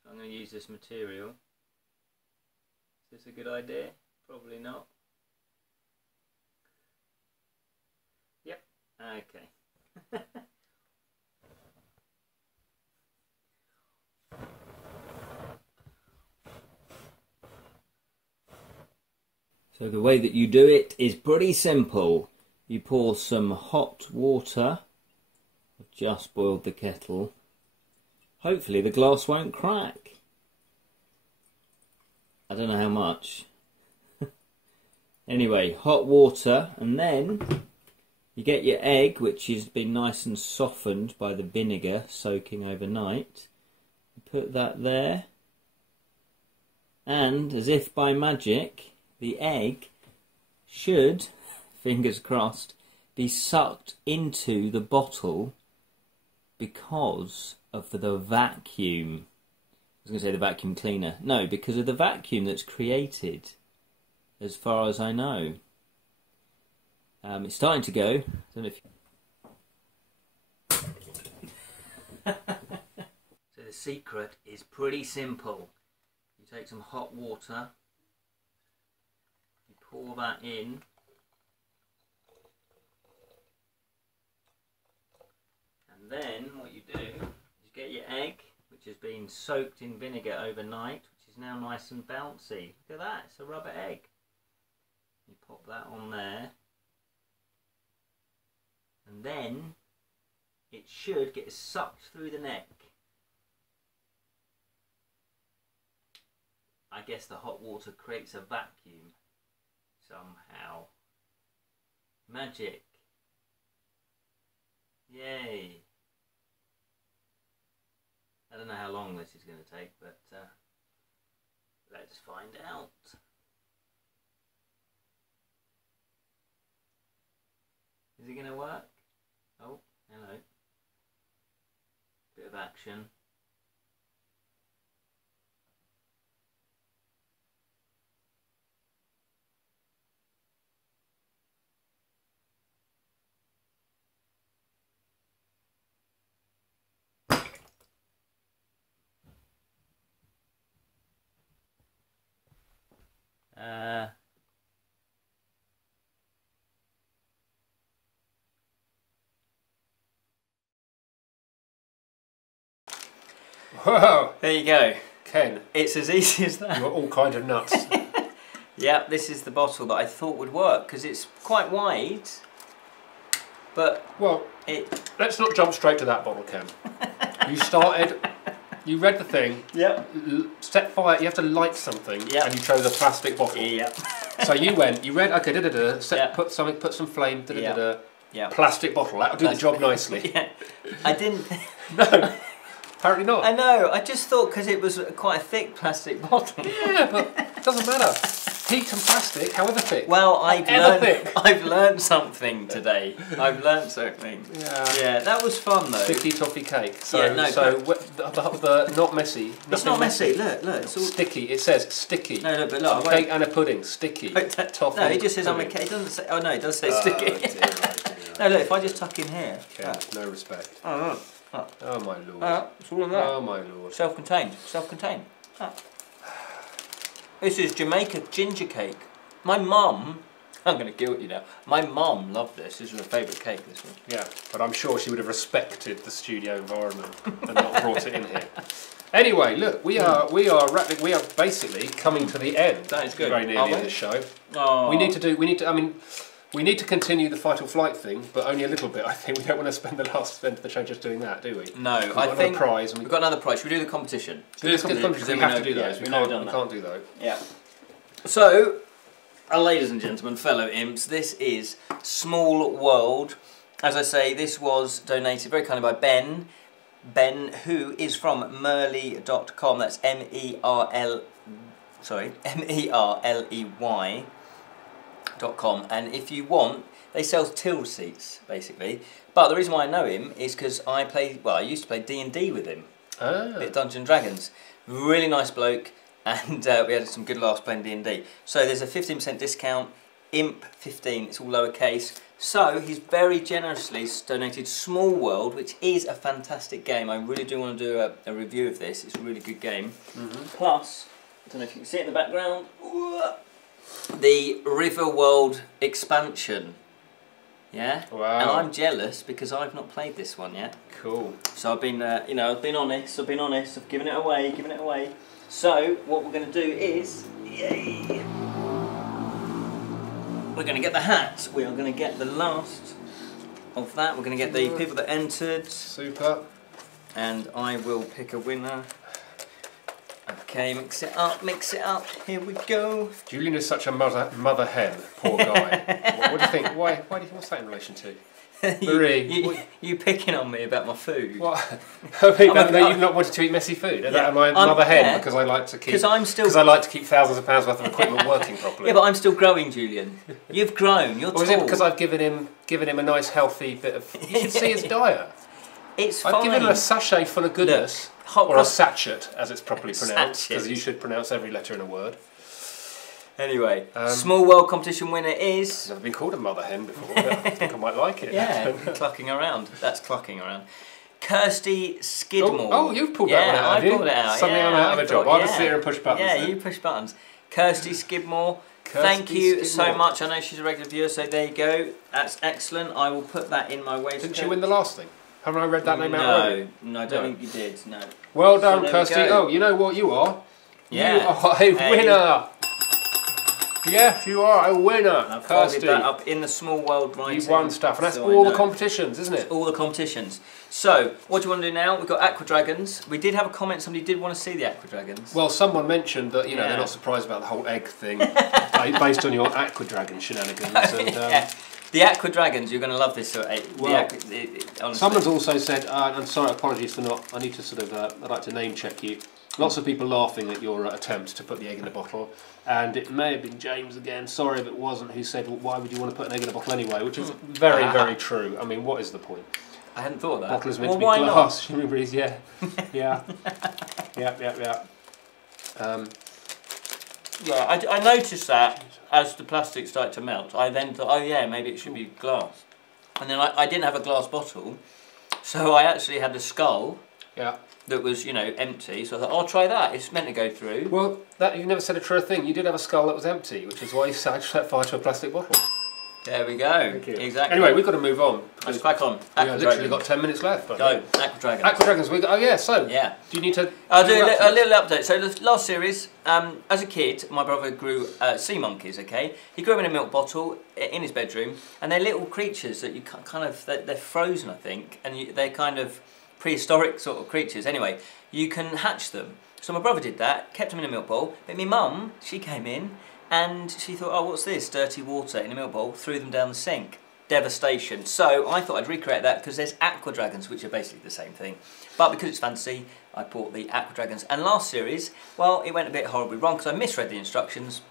So I'm going to use this material. This this a good idea? Probably not. Yep. Okay. So the way that you do it is pretty simple. You pour some hot water. I've just boiled the kettle. Hopefully the glass won't crack. I don't know how much. Anyway, hot water, and then you get your egg, which has been nice and softened by the vinegar soaking overnight. You put that there, and as if by magic, the egg should, fingers crossed, be sucked into the bottle because of the vacuum. I was going to say the vacuum cleaner. No, because of the vacuum that's created, as far as I know. It's starting to go. I don't know if So the secret is pretty simple. You take some hot water, you pour that in, and then what you do is get your egg, which has been soaked in vinegar overnight, which is now nice and bouncy. Look at that, it's a rubber egg. You pop that on there, and then it should get sucked through the neck. I guess the hot water creates a vacuum somehow. Magic. Yay. I don't know how long this is going to take, but let's find out. Is it going to work? Oh, hello. Bit of action. Whoa! There you go. Ken. It's as easy as that. You're all kind of nuts. Yeah, this is the bottle that I thought would work because it's quite wide, but well, let's not jump straight to that bottle, Ken. You started, you read the thing. Yep. Set fire. You have to light something. Yep. And you chose a plastic bottle. Yep. So you read. Okay. Yep. Put some flame. Yep. Plastic bottle. That'll do the job nicely. Yeah. I didn't. No. Apparently not. I know. I just thought because it was quite a thick plastic bottle. Yeah, but it doesn't matter. Heat and plastic, however thick. Well, I've learned something today. I've learned something. Yeah. Yeah, that was fun though. Sticky toffee cake. So, yeah, no, the not messy. It's not messy. Look, it's all sticky. It says sticky. No, but look, cake and a pudding. Sticky. Toffee. No, it just says I'm a cake. It doesn't say. Oh no, it does say sticky. Dear. No, look, if I just tuck in here. Okay, no respect. Oh my lord. It's all in that. Oh my lord. Self-contained. Self-contained. This is Jamaica ginger cake. My mum, I'm going to guilt you now. My mum loved this. This was her favourite cake, this one. Yeah, but I'm sure she would have respected the studio environment and not brought it in here. Anyway, look, we are basically coming to the end. That is good. Very nearly in this show. Oh. We need to continue the fight or flight thing, but only a little bit. I think we don't want to spend the last end of the show just doing that, do we? No, we've got another prize. Should we do the competition? We have to do those. We can't do those. Yeah. So, ladies and gentlemen, fellow imps, this is Small World. As I say, this was donated very kindly by Ben. Ben, who is from Merley.com. That's MERLEY.com. And if you want, they sell till receipts basically. But the reason why I know him is because I used to play D&D with him. A bit of Dungeons and Dragons. Really nice bloke, and we had some good laughs playing D&D. So there's a 15% discount, Imp15, it's all lowercase. So he's very generously donated Small World, which is a fantastic game. I really do want to do a review of this. It's a really good game. Plus, don't know if you can see it in the background. The Riverworld expansion. Yeah. Wow. And I'm jealous because I've not played this one yet. Cool. So I've been, I've been honest. I've given it away. So what we're going to do is, yay! We're going to get the hats. We are going to get the last of that. We're going to get the people that entered. Super. And I will pick a winner. Okay, mix it up. Here we go. Julian is such a mother hen, poor guy. what do you think? Why do you think? What's that in relation to? Marie, you picking on me about my food? What? You've not wanted to eat messy food. Am I mother hen because I like to keep? Because I like to keep thousands of pounds worth of equipment working properly. Yeah, but I'm still growing, Julian. You've grown. You're tall. Or is it because I've given him a nice healthy bit of? You should see his diet. It's I've fine. given him a sachet full of goodness. Or a sachet, as it's properly pronounced, because you should pronounce every letter in a word. Anyway, small world competition winner is... I've never been called a mother hen before, but I think I might like it. Yeah, clucking around. That's clucking around. Kirsty Skidmore. Oh, you've pulled that one out, have you? I pulled it out. Suddenly I'm out of a job. I'll just sit here and push buttons. Yeah, you push buttons. Kirsty Skidmore. Thank you so much. I know she's a regular viewer, so there you go. That's excellent. I will put that in my waistcoat. Didn't she win the last thing? Haven't I read that name out already? No, I don't think you did, no. Well done, Kirsty. Oh, you know what you are? Yeah. You are a winner. Yes, you are a winner, I've Kirsty. that up in the small world writing. You won stuff, and that's all the competitions, isn't it? All the competitions. So, what do you want to do now? We've got Aqua Dragons. We did have a comment, somebody did want to see the Aqua Dragons. Well, someone mentioned that, they're not surprised about the whole egg thing, based on your Aqua Dragon shenanigans. And, the Aqua Dragons, you're going to love this. Someone's also said, I'm sorry, apologies for not, I need to sort of, I'd like to name check you. Lots of people laughing at your attempt to put the egg in the bottle, and it may have been James again, sorry if it wasn't, who said, well, why would you want to put an egg in a bottle anyway, which is very, very true. I mean, what is the point? I hadn't thought of that. Bottle is meant to be glass. Yeah. I noticed that as the plastic started to melt. I then thought, oh yeah, maybe it should be glass. And then I didn't have a glass bottle, so I actually had a skull. Yeah. That was, empty. So I thought, I'll try that. It's meant to go through. Well, you never said a true thing. You did have a skull that was empty, which is why you set fire to a plastic bottle. There we go. Exactly. Anyway, we've got to move on. Let's crack on. We've literally got 10 minutes left. Go. Aqua Dragons. Aqua Dragons. Do you need to... I'll do a little update. So the last series, as a kid, my brother grew sea monkeys, okay? He grew them in a milk bottle in his bedroom, and they're little creatures that you they're frozen, I think, and they're kind of prehistoric sort of creatures. Anyway, you can hatch them. So my brother did that, kept them in a milk bowl, but my mum, she came in, and she thought, oh, what's this? Dirty water in a milk bowl, threw them down the sink. Devastation. So I thought I'd recreate that because there's Aqua Dragons, which are basically the same thing. But because it's fancy, I bought the Aqua Dragons. And last series, well, it went a bit horribly wrong because I misread the instructions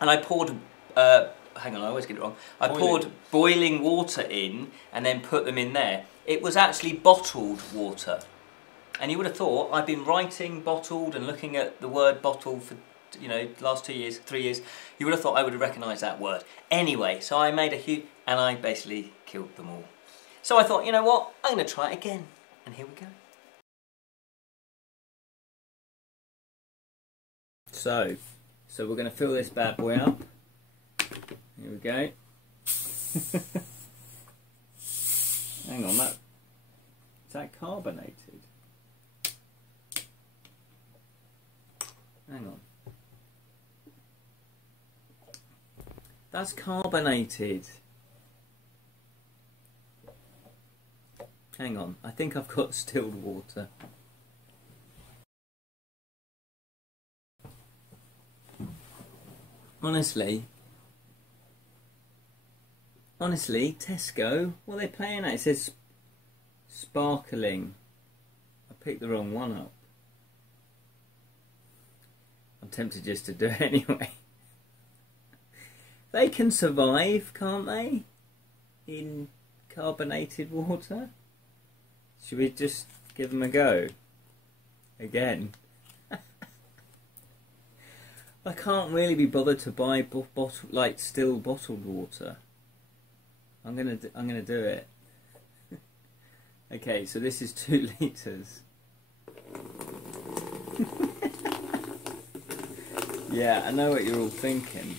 and I poured, hang on, I always get it wrong. I poured boiling water in and then put them in there. It was actually bottled water. And you would have thought I've been writing bottled and looking at the word bottle for last 2 years, 3 years, you would have thought I would have recognised that word. Anyway, so I made a huge, and I basically killed them all. So I thought, you know what, I'm going to try it again. And here we go. So we're going to fill this bad boy up. Here we go. Hang on, is that carbonated? Hang on. That's carbonated. Hang on, I think I've got distilled water. Honestly, Tesco, what are they playing at? It says sparkling. I picked the wrong one up. I'm tempted just to do it anyway. They can survive, can't they? In carbonated water? Should we just give them a go? Again. I can't really be bothered to buy still bottled water. I'm gonna do it. Okay, so this is 2 litres. Yeah, I know what you're all thinking.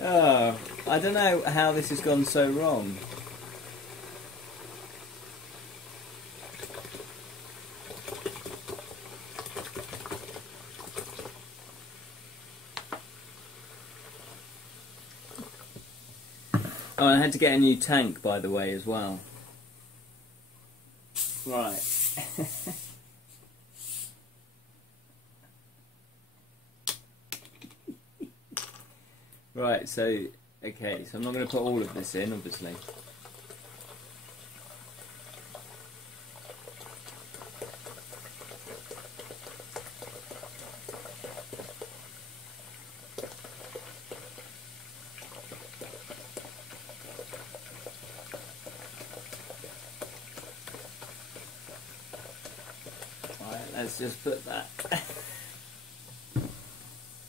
Oh, I don't know how this has gone so wrong. Oh, I had to get a new tank, by the way, as well. Right. Right, so, okay, so I'm not going to put all of this in, obviously. Right, let's just put that.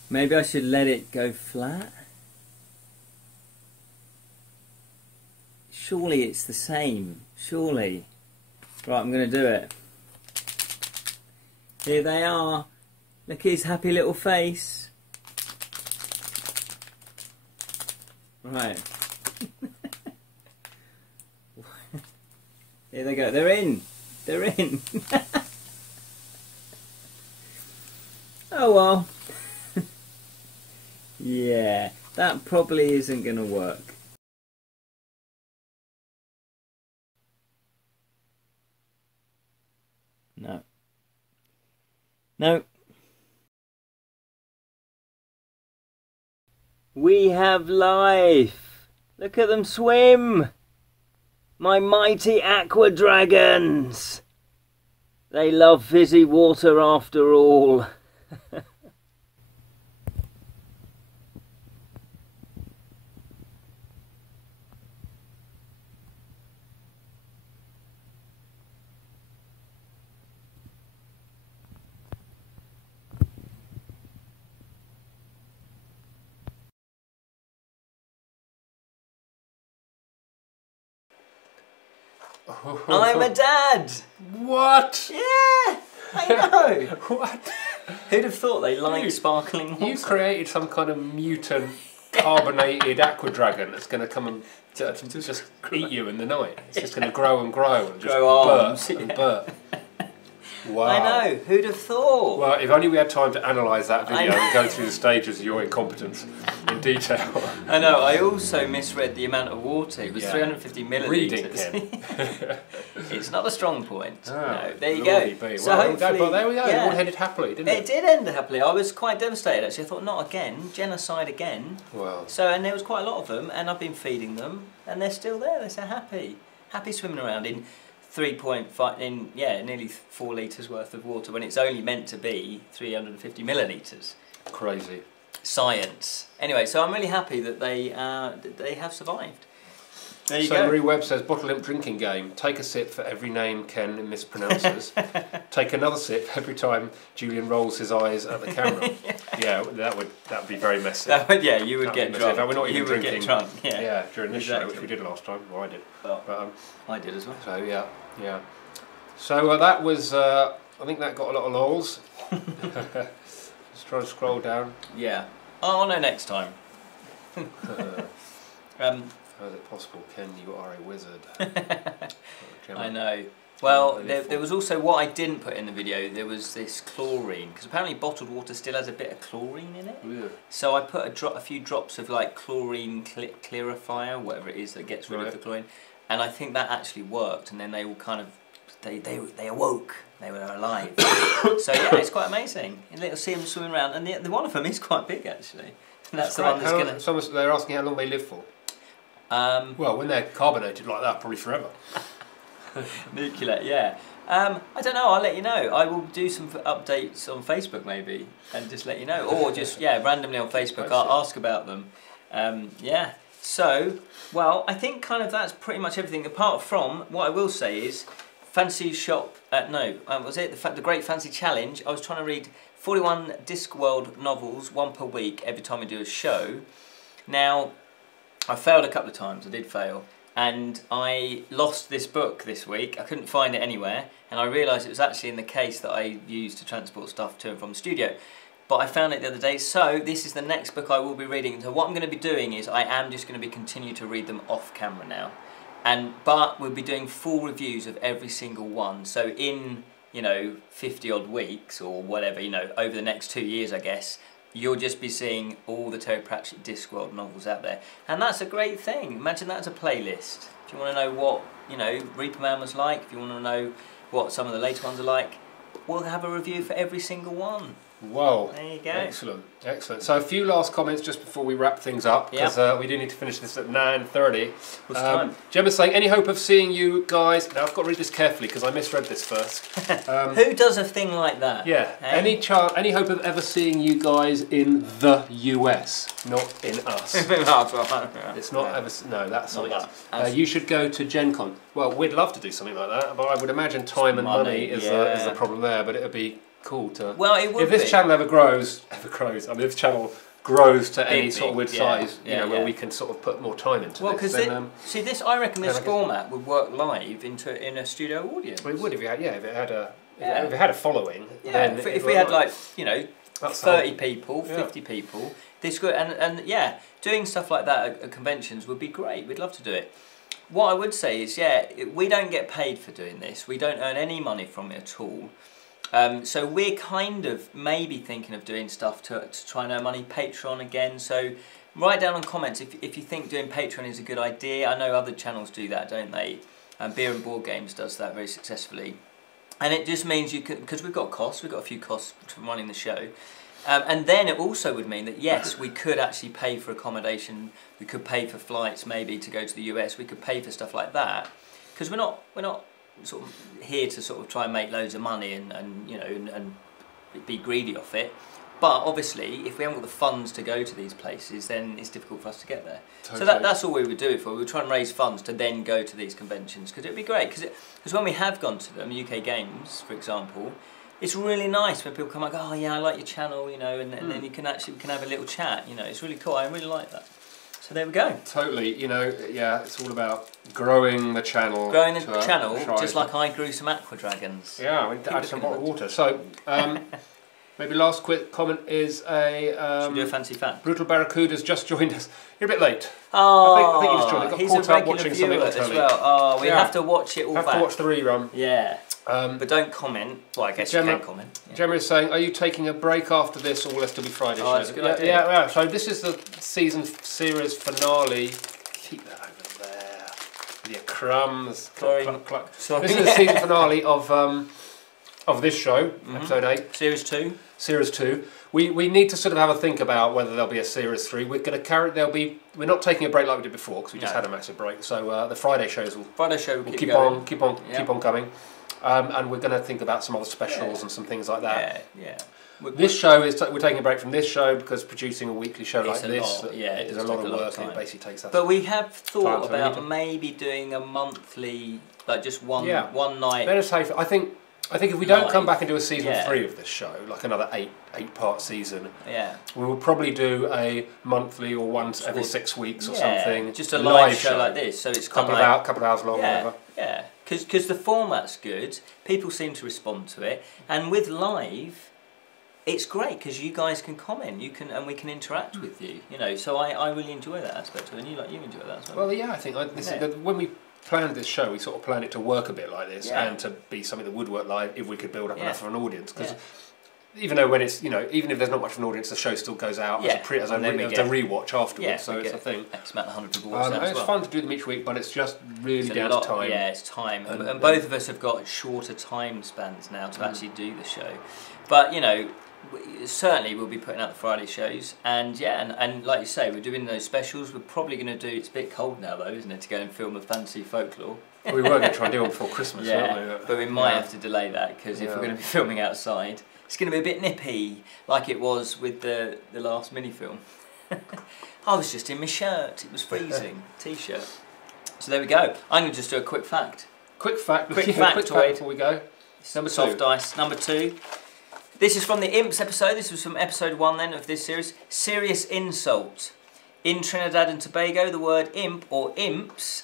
Maybe I should let it go flat? Surely it's the same, surely. Right, I'm going to do it. Here they are. Look at his happy little face. Right. Here they go. They're in. They're in. Oh well. Yeah, that probably isn't going to work. No. No. We have life. Look at them swim. My mighty aqua dragons. They love fizzy water after all. I'm a dad! What? Yeah! I know! What? Who'd have thought they like sparkling water? You created some kind of mutant carbonated aqua dragon that's going to come and just eat you in the night. It's just going to grow and grow and just burst and burst. Wow. I know, who'd have thought? Well, if only we had time to analyse that video and go through the stages of your incompetence in detail. I know, I also misread the amount of water. It was 350 millilitres. Reading, Ken. It's not a strong point. Oh, no, there you go. go. So well, hopefully, there we go. It all ended happily, didn't it? It did end happily. I was quite devastated actually. I thought, not again, genocide again. Wow. So, and there was quite a lot of them, and I've been feeding them, and they're still there. They're so happy. Happy swimming around in 3.5, in nearly 4 litres worth of water when it's only meant to be 350 millilitres. Crazy. Science. Anyway, so I'm really happy that they have survived. There you so go. Marie Webb says, Bottled Imp drinking game. Take a sip for every name Ken mispronounces. Take another sip every time Julian rolls his eyes at the camera. Yeah, that would be very messy. You would get drunk. We're not even drinking. Get drunk. Yeah, during this show, which we did last time. Well, I did. Well, but, I did as well. So yeah. So that was. I think that got a lot of lols. Let's try and scroll down. Yeah. Oh no, next time. How is it possible, Ken? You are a wizard. I know. Well, there was also what I didn't put in the video. There was this chlorine, because apparently bottled water still has a bit of chlorine in it. Yeah. So I put a few drops of like chlorine clarifier, whatever it is that gets rid of the chlorine, and I think that actually worked. And then they all kind of they awoke. They were alive. So yeah, it's quite amazing. You'll see them swimming around, and the one of them is quite big actually. And that's the one that's going to. They're asking how long they live for. Well, when they're carbonated like that, probably forever. Nuclear, yeah. I don't know, I'll let you know. I will do some updates on Facebook maybe, and just let you know. Or just, randomly on Facebook, I'll ask about them. Yeah. So, well, I think kind of that's pretty much everything, apart from, what I will say is, Fancy Shop, was it the Great Fancy Challenge? I was trying to read 41 Discworld novels, 1 per week, every time I do a show. Now, I failed a couple of times, I did fail, and I lost this book this week. I couldn't find it anywhere, and I realised it was actually in the case that I used to transport stuff to and from the studio. But I found it the other day, so this is the next book I will be reading. So what I'm going to be doing is I am just going to be continue to read them off camera now. But we'll be doing full reviews of every single one. So in, 50 odd weeks or whatever, over the next 2 years, I guess, you'll just be seeing all the Terry Pratchett Discworld novels out there. And that's a great thing. Imagine that as a playlist. If you want to know what, Reaper Man was like, if you want to know what some of the later ones are like, we'll have a review for every single one. Whoa. There you go. Excellent, excellent. So a few last comments just before we wrap things up, because we do need to finish this at 9:30. What's the time? Gemma's saying, any hope of seeing you guys... Now I've got to read this carefully because I misread this first. Who does a thing like that? Yeah. Any hope of ever seeing you guys in the US, not in us? It's not ever... No, that's not us. You should go to Gen Con. Well, we'd love to do something like that, but I would imagine time and money is the problem there, but it would be... cool to... Well, it would if this channel ever grows, I mean, if this channel grows to any sort of weird size, where we can sort of put more time into this. Well, because I reckon this format would work live in a studio audience. Well, it would if it had a following. Yeah, then if we had 30 people, 50 people, this could doing stuff like that at conventions would be great. We'd love to do it. What I would say is, we don't get paid for doing this. We don't earn any money from it at all. So we're kind of maybe thinking of doing stuff to try and earn money. Patreon again, so write down in comments if you think doing Patreon is a good idea. I know other channels do that, don't they? Beer and Board Games does that very successfully. And it just means you can, because we've got costs, we've got a few costs from running the show. And then it also would mean that yes, we could actually pay for accommodation, we could pay for flights maybe to go to the US, we could pay for stuff like that. Because we're not sort of here to sort of try and make loads of money and be greedy off it, but obviously if we haven't got the funds to go to these places, then it's difficult for us to get there. Totally. So that's all we would do it for. We would try and raise funds to then go to these conventions, because it would be great, because when we have gone to them, UK Games for example, it's really nice when people come like, oh yeah, I like your channel, and then we can have a little chat, it's really cool. I really like that. So there we go. Totally, it's all about growing the channel. Growing the channel, just like I grew some aqua dragons. Yeah, I mean, add some hot water. So, maybe last quick comment is should we do a fancy fact? Brutal Barracuda's just joined us. You're a bit late. Oh, I think you just joined. Got he's caught a up watching something as well. Oh, we have to watch it all back. Have to watch the rerun. Yeah. But don't comment. Well, I guess you can comment. Yeah. Gemma is saying, are you taking a break after this, or will it still be Friday? Oh, that's a good idea. Yeah. So this is the series finale. Keep that over there. With your crumbs. Sorry. Cluck. This is the season finale of this show, episode 8. Series 2. Series 2. We need to sort of have a think about whether there'll be a series 3. We're going to we're not taking a break like we did before, because we just had a massive break. So the Friday shows will keep on coming. And we're going to think about some other specials and some things like that. Yeah. This show we're taking a break from this show because producing a weekly show like this is a lot of work, and it basically takes us. But we have thought about maybe doing a monthly, like just one night. Let us say, I think if we don't come back and do a season 3 of this show, like another 8-part season, we will probably do a monthly or once every 6 weeks or something. Just a live show like this, so it's couple of hours long, whatever. Yeah. Because the format's good, people seem to respond to it, and with live, it's great because you guys can comment, and we can interact with you. So I really enjoy that aspect of it, and you enjoy that as well. Well, yeah, I think when we planned this show, we sort of planned it to work a bit like this, and to be something that would work live if we could build up enough of an audience. Because even though when it's even if there's not much of an audience, the show still goes out as a rewatch afterwards. So it's a thing. X amount of 100 people watch that as well. It's fun to do them each week, but it's just really down to time. Yeah, it's time, and both of us have got shorter time spans now to actually do the show. But certainly we'll be putting out the Friday shows, and like you say, we're doing those specials. We're probably going to do. It's a bit cold now though, isn't it, to go and film a fancy folklore? We were going to try and do one before Christmas, weren't we? But we might have to delay that because if we're going to be filming outside, it's going to be a bit nippy, like it was with the last mini-film. I was just in my shirt, it was freezing, t-shirt. So there we go. I'm going to just do a quick fact. Quick fact before we go. Number 2. Soft ice. Number 2. This is from the Imps episode. This was from episode 1 then of this series. Serious insult. In Trinidad and Tobago, the word imp or imps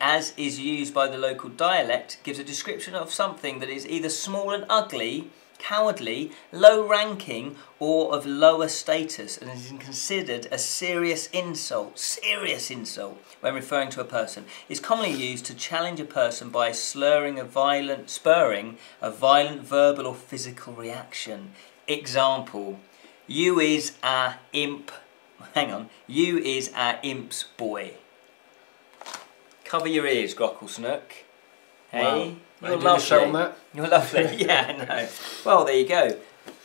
as is used by the local dialect, gives a description of something that is either small and ugly, cowardly, low-ranking, or of lower status, and is considered a serious insult when referring to a person. It's commonly used to challenge a person by spurring a violent verbal or physical reaction. Example: you is a imp. Hang on. You is a imp's boy. Cover your ears, Grockle Snook. Hey, wow. You're lovely. On that? You're lovely. Yeah, I know. Well, there you go.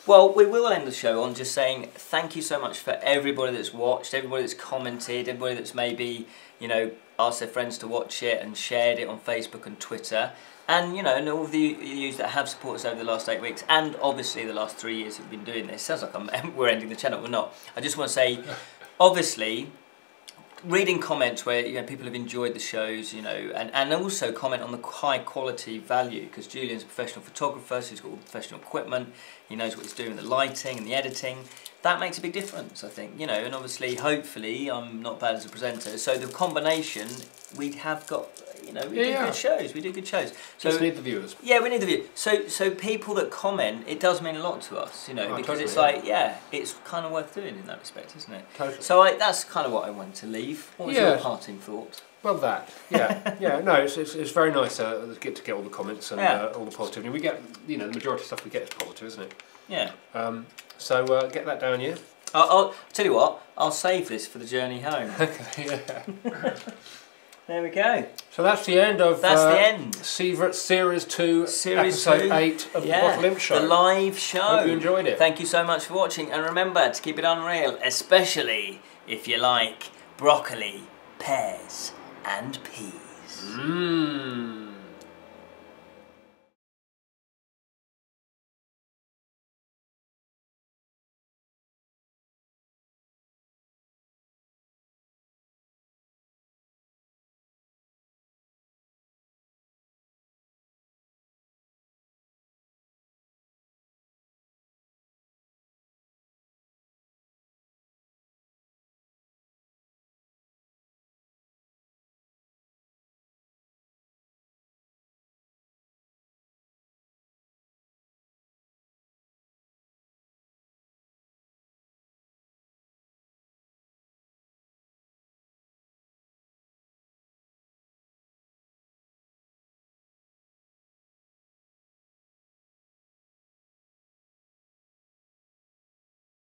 Well, we will end the show on just saying thank you so much for everybody that's watched, everybody that's commented, everybody that's maybe, you know, asked their friends to watch it and shared it on Facebook and Twitter. And, you know, and all of you that have supported us over the last 8 weeks, and obviously the last 3 years we've been doing this. Sounds like we're ending the channel. We're not. I just want to say, obviously, reading comments where, you know, people have enjoyed the shows, you know, and also comment on the high quality value, because Julian's a professional photographer, so he's got all the professional equipment, he knows what he's doing with the lighting and the editing. That makes a big difference, I think, you know, and obviously, hopefully, I'm not bad as a presenter, so the combination, we have got, you know, we do good shows, we do good shows. So just need the viewers. Yeah, we need the viewers. So people that comment, it does mean a lot to us, you know, because totally, it's like, it's kind of worth doing in that respect, isn't it? Totally. So that's kind of what I wanted to leave. What was your parting thought? Well, no, it's very nice to get all the comments and all the positivity. We get, you know, the majority of stuff we get is positive, isn't it? Yeah. So get that down here. I'll tell you what, I'll save this for the journey home. Okay, yeah. There we go. So that's the end of Series 2, Episode 8 of the Bottled Imp Show. The live show. Hope you enjoyed it. Thank you so much for watching, and remember to keep it unreal, especially if you like broccoli, pears and peas. Mmm.